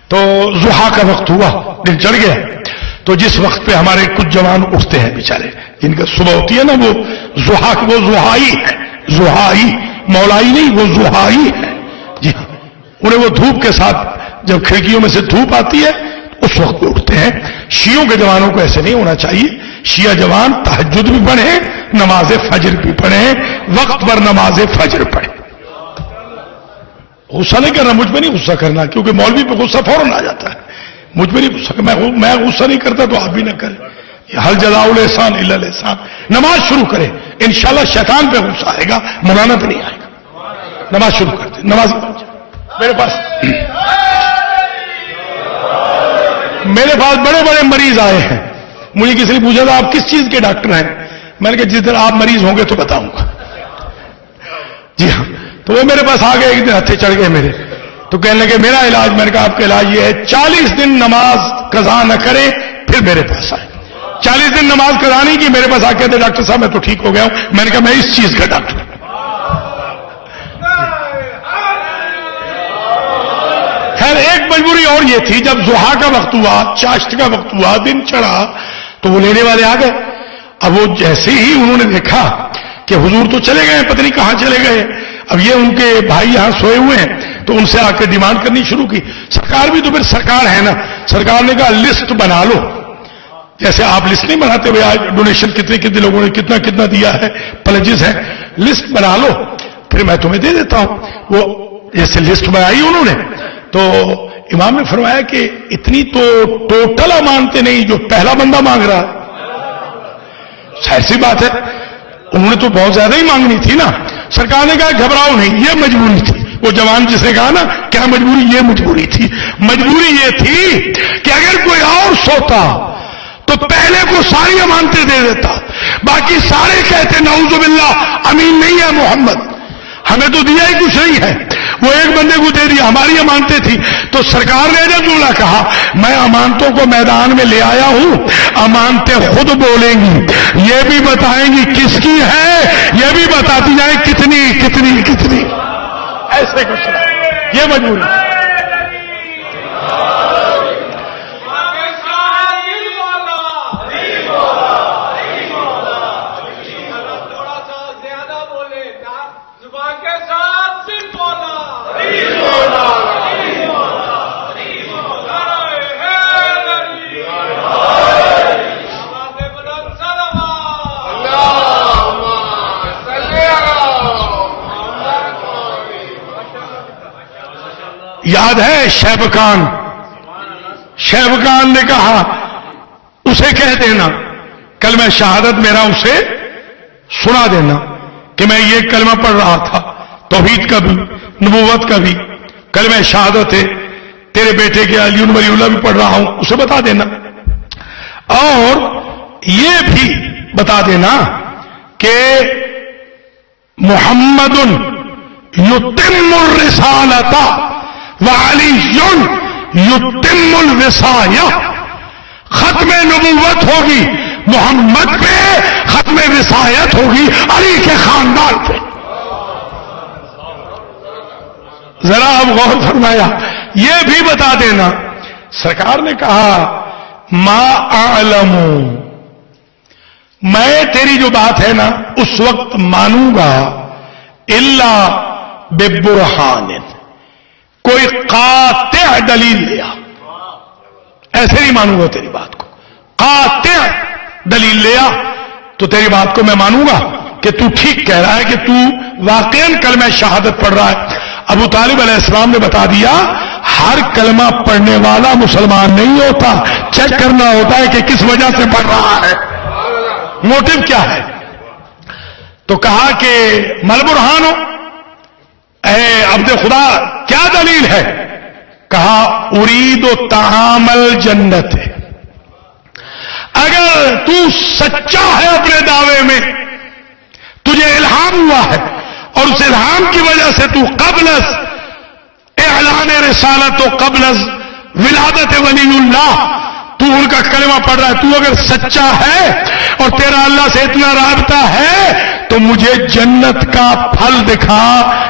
تو ضحیٰ کا وقت ہوا، دن چڑھ گیا تو جس وقت پہ ہمارے کچھ جوان اٹھتے ہیں بیچارے، جن کا صبح ہوتی ہے نا، وہ ضحیٰ، وہ ضحائی ہے، ضحائی، مولائی نہیں، وہ ضحائی ہے جی ہاں۔ انہیں وہ دھوپ کے ساتھ جب کھڑکیوں میں سے دھوپ آتی ہے اس وقت اٹھتے ہیں۔ شیعوں کے جوانوں کو ایسے نہیں ہونا چاہیے۔ شیعہ جوان تہجد بھی پڑھیں، نماز فجر بھی پڑھیں، وقت پر نماز فجر پڑھیں۔ غصہ نہیں کرنا، مجھ پہ نہیں غصہ کرنا، کیونکہ مولوی پہ غصہ فوراً آ جاتا ہے۔ مجھ پہ نہیں غصہ، میں غصہ نہیں کرتا تو آپ بھی نہ کریں۔ حل جزاء الاحسان الا الاحسان۔ نماز شروع کریں، انشاءاللہ شیطان پہ غصہ آئے گا، مولانا پہ نہیں آئے گا۔ نماز شروع کر دیں، نماز میرے پاس بڑے بڑے مریض آئے ہیں۔ مجھے کسی نے پوچھا تھا آپ کس چیز کے ڈاکٹر ہیں؟ میں نے کہا جس دن آپ مریض ہوں گے تو بتاؤں گا۔ جی ہاں، تو وہ میرے پاس آ گئے، ایک دن ہتھے چڑھ گئے میرے، تو کہنے لگے میرا علاج۔ میں نے کہا آپ کا علاج یہ ہے 40 دن نماز قضا نہ کرے پھر میرے پاس آئے۔ 40 دن نماز قضا نہیں کی، میرے پاس آ کے کہتے ڈاکٹر صاحب میں تو ٹھیک ہو گیا ہوں۔ میں نے کہا میں اس چیز کا ڈاکٹر ہوں۔ خیر ایک مجبوری اور یہ تھی، جب ضحیٰ کا وقت ہوا، چاشت کا وقت ہوا، دن چڑھا تو وہ لینے والے آ گئے۔ اب وہ جیسے ہی انہوں نے دیکھا کہ حضور تو چلے گئے، پتہ نہیں کہاں چلے گئے، اب یہ ان کے بھائی یہاں سوئے ہوئے ہیں، تو ان سے آ کے ڈیمانڈ کرنی شروع کی۔ سرکار بھی تو پھر سرکار ہے نا، سرکار نے کہا لسٹ بنا لو، جیسے آپ لسٹ نہیں بناتے ہوئے آج ڈونیشن کتنے کتنے لوگوں نے کتنا کتنا دیا ہے، پلجز ہیں، لسٹ بنا لو پھر میں تمہیں دے دیتا ہوں۔ وہ جیسے لسٹ بنائی انہوں نے تو امام نے فرمایا کہ اتنی تو ٹوٹل مانتے نہیں جو پہلا بندہ مانگ رہا ہے۔ ظاہر سی بات ہے انہوں نے تو بہت زیادہ ہی مانگنی تھی نا۔ سرکار نے کہا گھبراؤ نہیں، یہ مجبوری تھی۔ وہ جوان جس نے کہا نا کیا مجبوری، یہ مجبوری تھی۔ مجبوری یہ تھی کہ اگر کوئی اور سوتا تو پہلے کو ساری امانتیں دے دیتا، باقی سارے کہتے نعوذ باللہ امین نہیں ہے محمد، ہمیں تو دیا ہی کچھ نہیں ہے۔ وہ ایک بندے کو دے دیا، ہماری امانتیں تھی۔ تو سرکار نے جب جملہ کہا میں امانتوں کو میدان میں لے آیا ہوں، امانتیں خود بولیں گی، یہ بھی بتائیں گی کس کی ہے، یہ بھی بتاتی جائیں کتنی کتنی کتنی، ایسے کچھ نہیں، یہ مجبوری۔ یاد ہے شیبکان نے کہا اسے کہہ دینا کلمہ شہادت میرا اسے سنا دینا کہ میں یہ کلمہ پڑھ رہا تھا، توحید کا بھی نبوت کا بھی کلمہ شہادت ہے، تیرے بیٹے کے علی ولی اللہ بھی پڑھ رہا ہوں، اسے بتا دینا۔ اور یہ بھی بتا دینا کہ محمد یتم الرسالۃ وعلی یتم الوصایہ، ختم نبوت ہوگی محمد پہ، ختم وصایت ہوگی علی کے خاندان پہ۔ ذرا اب غور فرمایا، یہ بھی بتا دینا سرکار نے کہا ما اعلم، میں تیری جو بات ہے نا اس وقت مانوں گا الا ببرہان، کوئی قاطع دلیل لیا، ایسے نہیں مانوں گا تیری بات کو، قاطع دلیل لیا تو تیری بات کو میں مانوں گا کہ تو ٹھیک کہہ رہا ہے، کہ تو واقعاً کلمہ شہادت پڑھ رہا ہے۔ ابو طالب علیہ السلام نے بتا دیا ہر کلمہ پڑھنے والا مسلمان نہیں ہوتا، چیک کرنا ہوتا ہے کہ کس وجہ سے پڑھ رہا ہے، موٹیو کیا ہے۔ تو کہا کہ مل برہان ہو، اے عبد خدا کیا دلیل ہے؟ کہا ارید طعام الجنت، اگر تو سچا ہے اپنے دعوے میں، تجھے الہام ہوا ہے اور اس الہام کی وجہ سے تو قبل از اعلان رسالت و قبل از ولادت ولی اللہ تو ان کا کلمہ پڑھ رہا ہے، تو اگر سچا ہے اور تیرا اللہ سے اتنا رابطہ ہے تو مجھے جنت کا پھل دکھا،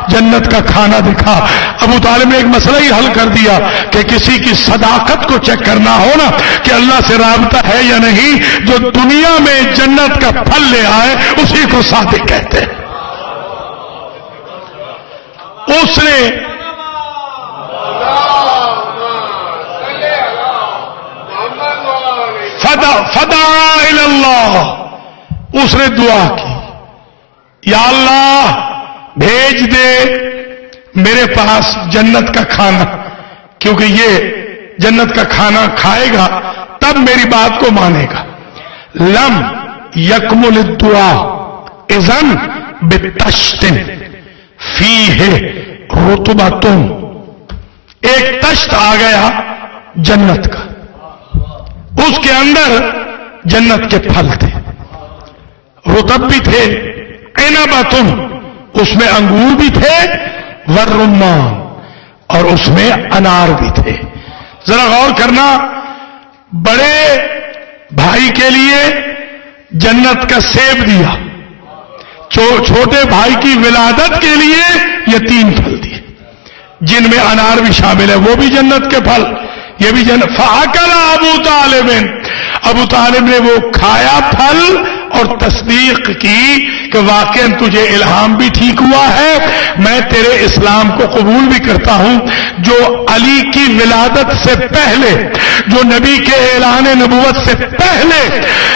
جنت کا کھانا دکھا۔ ابو طالب نے ایک مسئلہ ہی حل کر دیا کہ کسی کی صداقت کو چیک کرنا ہو نا کہ اللہ سے رابطہ ہے یا نہیں، جو دنیا میں جنت کا پھل لے آئے اسی کو صادق کہتے ہیں۔ اس نے فدعا الی اللہ، اس نے دعا کی، یا اللہ بھیج دے میرے پاس جنت کا کھانا، کیونکہ یہ جنت کا کھانا کھائے گا تب میری بات کو مانے گا۔ لم یکمل الدعاء اذن بتشت فیہ رطبۃ، ایک تشت آ گیا جنت کا، اس کے اندر جنت کے پھل تھے، رطب بھی تھے، عنبۃ اس میں انگور بھی تھے، والرمان اور اس میں انار بھی تھے۔ ذرا غور کرنا، بڑے بھائی کے لیے جنت کا سیب دیا، چھوٹے بھائی کی ولادت کے لیے یہ 3 پھل دیے، جن میں انار بھی شامل ہے، وہ بھی جنت کے پھل، یہ بھی جنت۔ فَأَكَلَ ابو طالب، ابو طالب نے وہ کھایا پھل اور تصدیق کی کہ واقعا تجھے الہام بھی ٹھیک ہوا ہے، میں تیرے اسلام کو قبول بھی کرتا ہوں۔ جو علی کی ولادت سے پہلے، جو نبی کے اعلان نبوت سے پہلے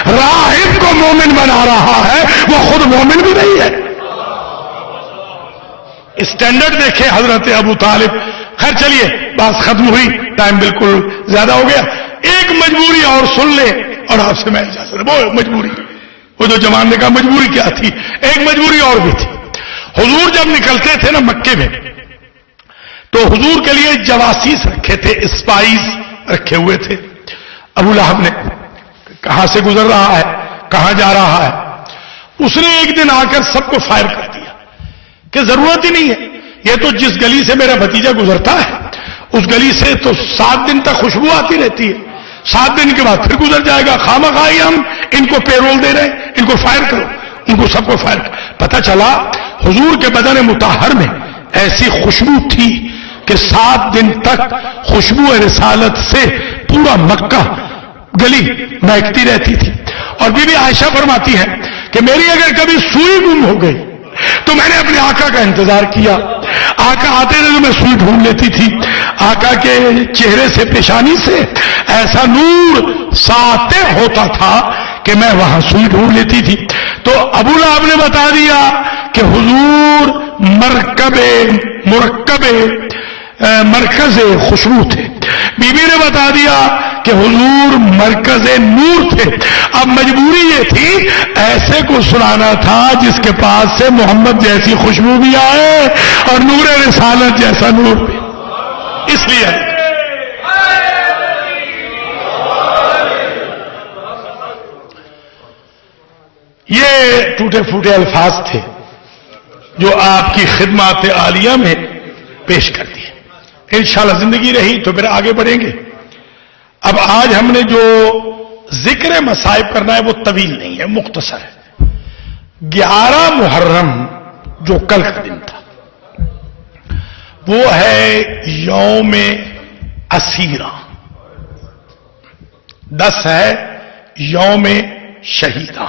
راہب کو مومن بنا رہا ہے، وہ خود مومن بھی نہیں ہے۔ اسٹینڈرڈ دیکھیں حضرت ابو طالب۔ خیر چلیے، بات ختم ہوئی، ٹائم بالکل زیادہ ہو گیا۔ ایک مجبوری اور سن لے اور آپ سے میں اجازت، وہ مجبوری، وہ جو جوان نے کہا مجبوری کیا تھی، ایک مجبوری اور بھی تھی۔ حضور جب نکلتے تھے نا مکے میں، تو حضور کے لیے جواسیس رکھے تھے، اسپائز رکھے ہوئے تھے۔ ابو لہب نے کہاں سے گزر رہا ہے، کہاں جا رہا ہے، اس نے ایک دن آ کر سب کو فائر کر دیا کہ ضرورت ہی نہیں ہے، یہ تو جس گلی سے میرا بھتیجا گزرتا ہے اس گلی سے تو 7 دن تک خوشبو آتی رہتی ہے، 7 دن کے بعد پھر گزر جائے گا، خامخواہ ہم ان کو پیرول دے رہے ہیں، ان کو فائر کرو، ان کو سب کو فائر کرو۔ پتہ چلا حضور کے بدن مطہر میں ایسی خوشبو تھی کہ 7 دن تک خوشبو رسالت سے پورا مکہ گلی مہکتی رہتی تھی۔ اور بی بی عائشہ فرماتی ہے کہ میری اگر کبھی سوئی گم ہو گئی تو میں نے اپنے آقا کا انتظار کیا، آقا آتے تھے تو میں سوئی ڈھونڈ لیتی تھی، آقا کے چہرے سے، پیشانی سے ایسا نور ساطع ہوتا تھا کہ میں وہاں سوئی ڈھونڈ لیتی تھی۔ تو ابو لہب نے بتا دیا کہ حضور مرکز خوشبو تھے، بی بی نے بتا دیا کہ حضور مرکز نور تھے۔ اب مجبوری یہ تھی، ایسے کو سنانا تھا جس کے پاس سے محمد جیسی خوشبو بھی آئے اور نور رسالت جیسا نور بھی، اس لیے یہ ٹوٹے پھوٹے الفاظ تھے جو آپ کی خدمات عالیہ میں پیش کر دیے۔ انشاءاللہ زندگی رہی تو پھر آگے بڑھیں گے۔ اب آج ہم نے جو ذکر مصائب کرنا ہے وہ طویل نہیں ہے، مختصر ہے۔ 11 محرم جو کل کا دن تھا وہ ہے یوم اسیرہ، 10 ہے یوم شہیدہ،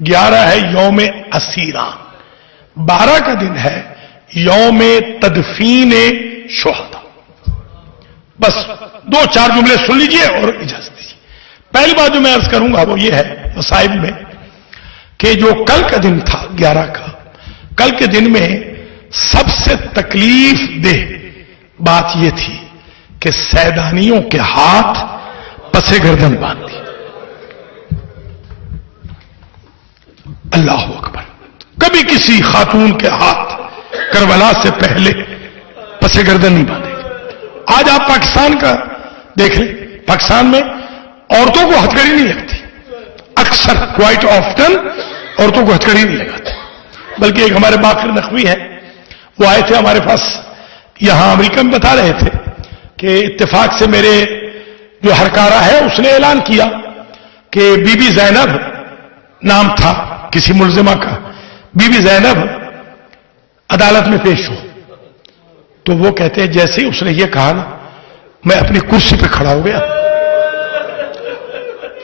11 ہے یوم اسیرہ، 12 کا دن ہے یوم تدفین شہداء۔ بس 2-4 جملے سن لیجئے اور اجازت دیجیے۔ پہلی بات جو میں عرض کروں گا وہ یہ ہے مصائب میں کہ جو کل کا دن تھا 11 کا، کل کے دن میں سب سے تکلیف دہ بات یہ تھی کہ سیدانیوں کے ہاتھ پس گردن باندھ دی۔ اللہ اکبر، کبھی کسی خاتون کے ہاتھ کربلا سے پہلے پس گردن نہیں باندھے گے۔ آج آپ پاکستان کا دیکھ لیں، پاکستان میں عورتوں کو ہتھکڑی نہیں لگتی، اکثر کوائٹ آفٹن عورتوں کو ہتھکڑی نہیں لگاتی، بلکہ ایک ہمارے باقر نقوی ہیں، وہ آئے تھے ہمارے پاس یہاں امریکہ میں، بتا رہے تھے کہ اتفاق سے میرے جو ہرکارہ ہے اس نے اعلان کیا کہ بی بی زینب نام تھا کسی ملزمہ کا، بی بی زینب عدالت میں پیش ہو. تو وہ کہتے ہیں جیسے اس نے یہ کہا نا میں اپنی کرسی پہ کھڑا ہو گیا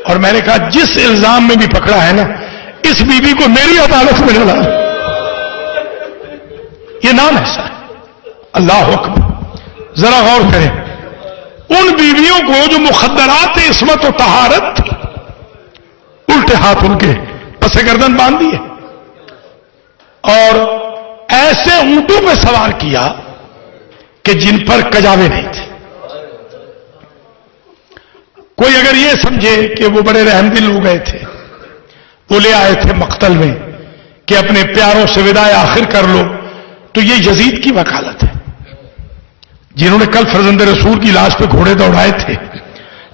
اور میں نے کہا جس الزام میں بھی پکڑا ہے نا اس بی بی کو میری عدالت میں ڈالا. یہ نام ایسا ہے. اللہ اکبر. ذرا غور کریں ان بیویوں کو جو مخدرات عصمت و طہارت تھی الٹے ہاتھ ان کے پس گردن باندھ دیے اور ایسے اونٹوں پہ سوار کیا کہ جن پر کجاوے نہیں تھے. کوئی اگر یہ سمجھے کہ وہ بڑے رحم دل ہو گئے تھے، وہ لے آئے تھے مقتل میں کہ اپنے پیاروں سے وداع آخر کر لو، تو یہ یزید کی وکالت ہے. جنہوں نے کل فرزند رسول کی لاش پہ گھوڑے دوڑائے تھے،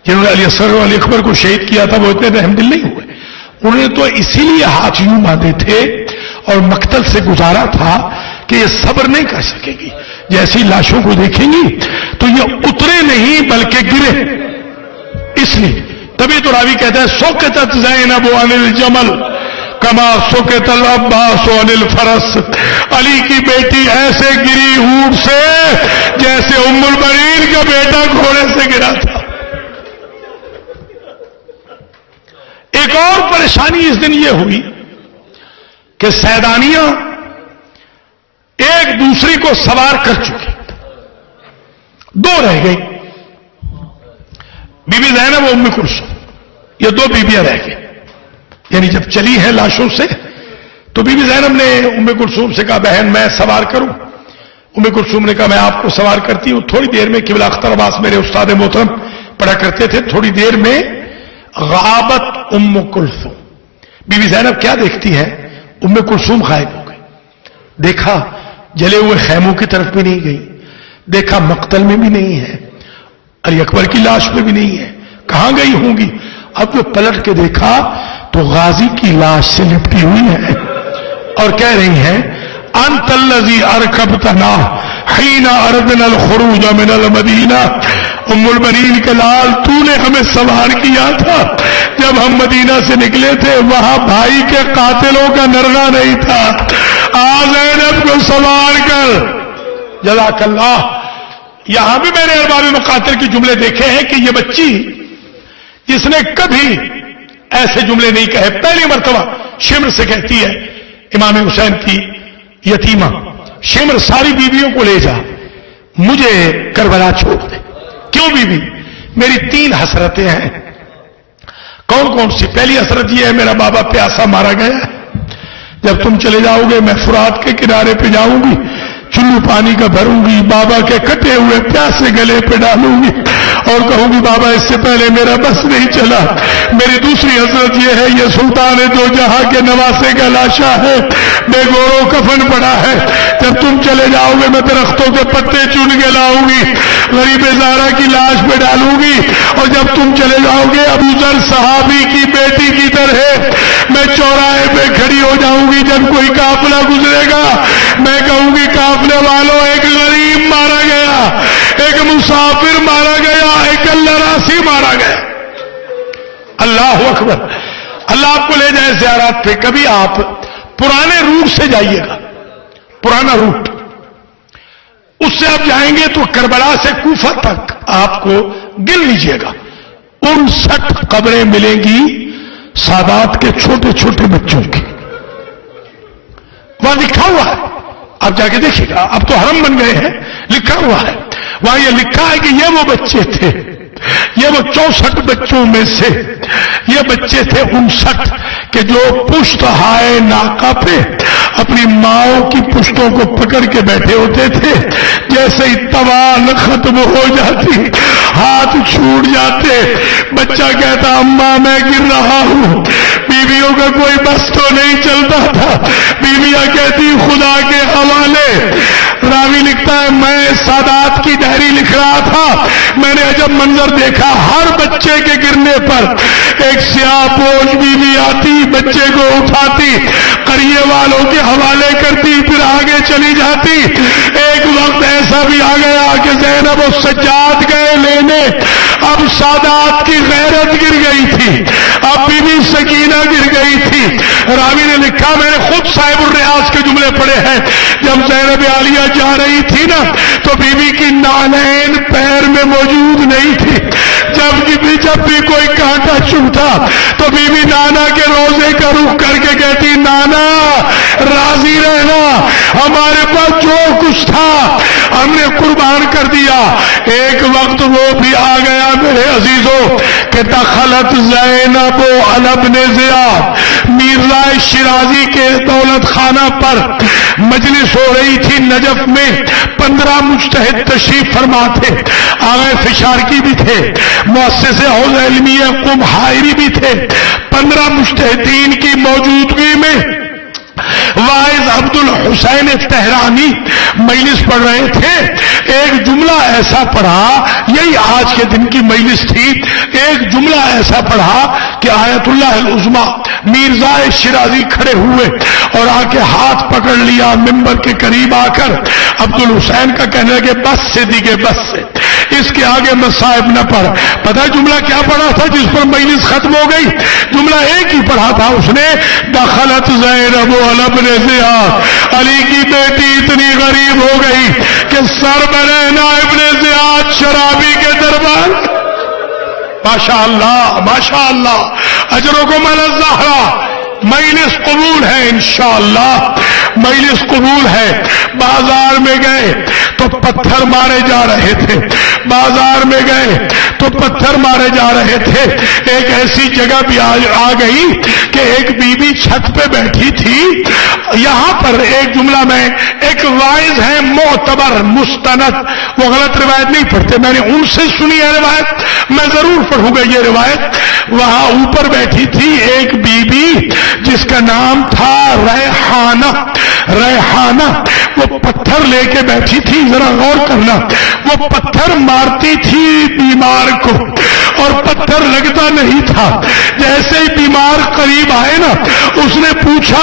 جنہوں نے علی اصغر اور علی اکبر کو شہید کیا تھا، وہ اتنے رحم دل نہیں ہوئے. انہوں نے تو اسی لیے ہاتھ یوں باندھے تھے اور مقتل سے گزارا تھا کہ یہ صبر نہیں کر سکے گی، جیسی لاشوں کو دیکھیں گی تو یہ اترے نہیں بلکہ گرے. اس لیے تبھی تو راوی کہتا ہے سکتت زینب عن الجمل کما سکت العباس عن الفرس. علی کی بیٹی ایسے گری اونٹ سے جیسے ام البنین کا بیٹا گھوڑے سے گرا تھا. ایک اور پریشانی اس دن یہ ہوئی کہ سیدانیاں ایک دوسری کو سوار کر چکی، دو رہ گئی، بی بی زینب و ام کلثوم. یہ دو بیویاں رہ گئی. یعنی جب چلی ہیں لاشوں سے تو بی بی زینب نے ام کلثوم سے کہا بہن میں سوار کروں. ام کلثوم نے کہا میں آپ کو سوار کرتی ہوں. تھوڑی دیر میں قبلہ اختر عباس میرے استاد محترم پڑھا کرتے تھے، تھوڑی دیر میں غابت ام کلثوم. بی بی زینب کیا دیکھتی ہے؟ ام کلثوم غائب ہو گئی. دیکھا جلے ہوئے خیموں کی طرف بھی نہیں گئی، دیکھا مقتل میں بھی نہیں ہے، علی اکبر کی لاش پہ بھی نہیں ہے، کہاں گئی ہوں گی؟ اب جو پلٹ کے دیکھا تو غازی کی لاش سے لپٹی ہوئی ہے اور کہہ رہی ہیں انت الذی ارکبتنا حین اردنا الخروج من المدینہ. ام البنین کے لال تو نے ہمیں سوار کیا تھا جب ہم مدینہ سے نکلے تھے، وہاں بھائی کے قاتلوں کا نرغہ نہیں تھا. زینب کو سوار کر. جزاک اللہ. یہاں بھی میں نے ارباب مقاتل کے جملے دیکھے ہیں کہ یہ بچی جس نے کبھی ایسے جملے نہیں کہے، پہلی مرتبہ شمر سے کہتی ہے امام حسین کی یتیمہ، شمر ساری بیویوں کو لے جا، مجھے کربلا چھوڑ دے. کیوں بیوی؟ میری 3 حسرتیں ہیں. کون کون سی؟ پہلی حسرت یہ ہے میرا بابا پیاسا مارا گیا ہے، جب تم چلے جاؤ گے میں فرات کے کنارے پہ جاؤں گی، چلو پانی کا بھروں گی، بابا کے کٹے ہوئے پیاسے گلے پہ ڈالوں گی اور کہوں گی بابا اس سے پہلے میرا بس نہیں چلا. میری دوسری حسرت یہ ہے یہ سلطان دو جہاں کے نواسے کا لاشا ہے، بے گورو کفن پڑا ہے. جب تم چلے جاؤ گے میں درختوں کے پتے چن کے لاؤں گی، غریب زارا کی لاش پہ ڈالوں گی. اور جب تم چلے جاؤ گے ابو ذر صحابی کی بیٹی کی طرح میں چوراہے پہ کھڑی ہو جاؤں گی. جب کوئی قافلہ گزرے گا میں کہوں گی قافلے والوں ایک غریب مارا گیا، ایک مسافر مارا گیا، ایک اللہ راسی مارا گیا. اللہ اکبر. اللہ آپ کو لے جائے زیارات پہ. کبھی آپ پرانے روٹ سے جائیے گا، پرانا روٹ، اس سے آپ جائیں گے تو کربلا سے کوفہ تک آپ کو گن لیجئے گا 59 قبریں ملیں گی سادات کے چھوٹے چھوٹے بچوں کی. وہاں لکھا ہوا ہے، آپ جا کے دیکھیے گا. اب تو حرم بن گئے ہیں، لکھا ہوا ہے وہاں. یہ لکھا ہے کہ یہ وہ بچے تھے، یہ وہ 64 بچوں میں سے یہ بچے تھے 59 کہ جو پشت ہائے ناکا پہ اپنی ماؤں کی پشتوں کو پکڑ کے بیٹھے ہوتے تھے. جیسے ہی توان ختم ہو جاتی، ہاتھ چھوٹ جاتے، بچہ کہتا اماں میں گر رہا ہوں. بیویوں کا کوئی بس تو نہیں چلتا تھا، بیویاں کہتی خدا کے حوالے. راوی لکھتا ہے میں سادات کی ڈائری لکھ رہا تھا، میں نے عجب منظر دیکھا. ہر بچے کے گرنے پر ایک سیاہ پوش بیوی آتی، بچے کو اٹھاتی، قریے والوں کے حوالے کرتی، پھر آگے چلی جاتی. ایک وقت ایسا بھی آ گیا کہ زینب و سجاد گئے لینے، اب سادات کی غیرت گر گئی تھی، اب بی بی سکینہ گر گئی تھی۔ راوی نے لکھا میں نے خود صاحب الریاض کے جملے پڑھے ہیں، جب زینب عالیہ جا رہی تھی نا تو بی بی کی نالین پیر میں موجود نہیں تھی، جب بھی کوئی کانٹا چبھتا تو بی بی نانا کے روزے کا رخ کر کے کہتی نانا راضی رہنا، ہمارے پاس جو کچھ تھا ہم نے قربان کر دیا۔ ایک وقت وہ بھی آ گیا میرے عزیزوں کہ دخلت زینب علی ابن زیاد، میرزا شیرازی کے دولت خانہ پر مجلس ہو رہی تھی نجف میں، 15 مجتہد تشریف فرما تھے، آغا فشارکی بھی تھے، مؤسس حوزہ علمیہ قم حائری بھی تھے۔ 15 مجتہدین کی موجودگی میں واعظ عبد الحسین تہرانی مجلس پڑھ رہے تھے، ایک جملہ ایسا پڑھا، یہی آج کے دن کی مجلس تھی، ایک جملہ ایسا پڑھا کہ آیت اللہ العظمی میرزا شیرازی کھڑے ہوئے اور آ کے ہاتھ پکڑ لیا، ممبر کے قریب آ کر عبد الحسین کا کہنے لگے بس سے دیگے بس سے، اس کے آگے مصائب نہ پڑھ۔ پتہ جملہ کیا پڑھا تھا جس پر مجلس ختم ہو گئی؟ جملہ ایک ہی پڑھا تھا اس نے، دخلت زینب علی ابن زیاد، علی کی بیٹی اتنی غریب ہو گئی کہ سربراہ ابن زیاد شرابی کے دربار۔ ماشاءاللہ ماشاءاللہ، اجرکم علی الزہرا، مجلس قبول ہے انشاءاللہ، مجلس قبول ہے۔ بازار میں گئے تو پتھر مارے جا رہے تھے، بازار میں گئے تو پتھر مارے جا رہے تھے۔ ایک ایسی جگہ بھی آ گئی کہ ایک بی بی چھت پہ بیٹھی تھی۔ یہاں پر ایک جملہ میں، ایک واعظ ہے معتبر مستند، وہ غلط روایت نہیں پڑھتے، میں نے ان سے سنی ہے روایت، میں ضرور پڑھوں گا یہ روایت۔ وہاں اوپر بیٹھی تھی ایک بی بی جس کا نام تھا ریحانہ، ریحانہ، وہ پتھر لے کے بیٹھی تھی، ذرا غور کرنا، وہ پتھر مارتی تھی بیمار کو اور پتھر لگتا نہیں تھا۔ جیسے ہی بیمار قریب آئے نا، اس نے پوچھا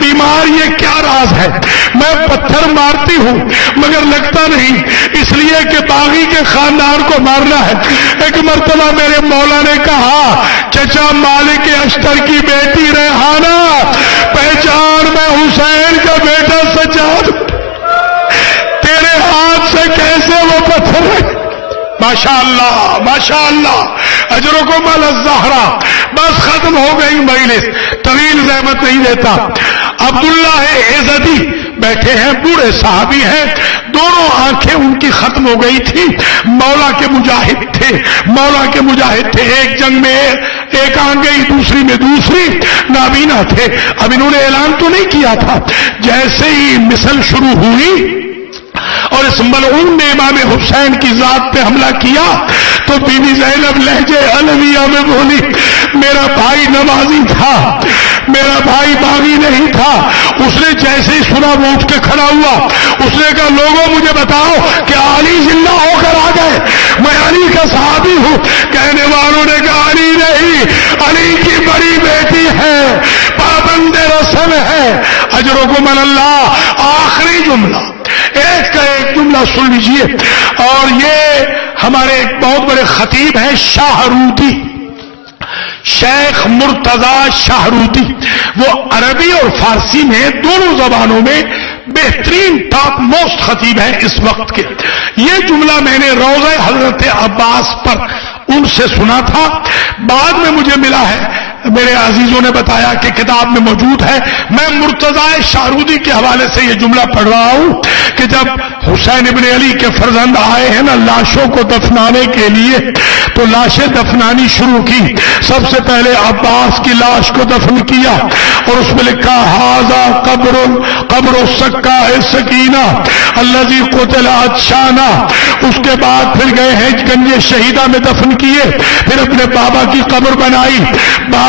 بیمار یہ کیا راز ہے؟ میں پتھر مارتی ہوں مگر لگتا نہیں، اس لیے کہ باغی کے خاندان کو مارنا ہے۔ ایک مرتبہ میرے مولا نے کہا چچا مالک اشتر کی بیٹی ریحانہ پہچان، میں حسین کا بیٹا سجاد، تیرے ہاتھ سے کیسے وہ پتھر ہے؟ ماشاءاللہ ماشاءاللہ، اجرکم علی الزہرا۔ بس ختم ہو گئی مجلس، طویل زحمت نہیں دیتا۔ عبداللہ عزدی بیٹھے ہیں، بوڑھے صحابی ہیں، دونوں آنکھیں ان کی ختم ہو گئی تھی، مولا کے مجاہد تھے، مولا کے مجاہد تھے، ایک جنگ میں ایک آنکھ گئی دوسری میں دوسری، نابینا تھے۔ اب انہوں نے اعلان تو نہیں کیا تھا، جیسے ہی مثل شروع ہوئی اور اس ملعون نے امام حسین کی ذات پہ حملہ کیا تو بی بی زینب لہجے علویہ میں بولی میرا بھائی نمازی تھا، میرا بھائی باغی نہیں تھا۔ اس نے جیسے ہی سنا وہ اٹھ کے کھڑا ہوا، اس نے کہا لوگوں مجھے بتاؤ کہ علی زندہ ہو کر آ گئے، میں علی کا صحابی ہوں۔ کہنے والوں نے کہا علی نہیں، علی کی بڑی بیٹی ہے، پابند رسم ہے۔ اجرکم علی اللہ۔ آخری جملہ، ایک کا ایک جملہ سن لیجئے، اور یہ ہمارے ایک بہت بڑے خطیب ہیں شاہرودی، شیخ مرتضی شاہرودی، وہ عربی اور فارسی میں دونوں زبانوں میں بہترین ٹاپ موسٹ خطیب ہیں اس وقت کے۔ یہ جملہ میں نے روضہ حضرت عباس پر ان سے سنا تھا، بعد میں مجھے ملا ہے، میرے عزیزوں نے بتایا کہ کتاب میں موجود ہے۔ میں مرتضی شاہرودی کے حوالے سے یہ جملہ پڑھ رہا ہوں کہ جب حسین ابن علی کے فرزند آئے ہیں نا لاشوں کو دفنانے کے لیے، تو لاشیں دفنانی شروع کی۔ سب سے پہلے عباس کی لاش کو دفن کیا اور اس میں لکھا ھذا قبر السکا سکینہ الذی قتل عطشانہ۔ اس کے بعد پھر گئے ہیں گنج شہیدہ میں دفن کیے، پھر اپنے بابا کی قبر بنائی،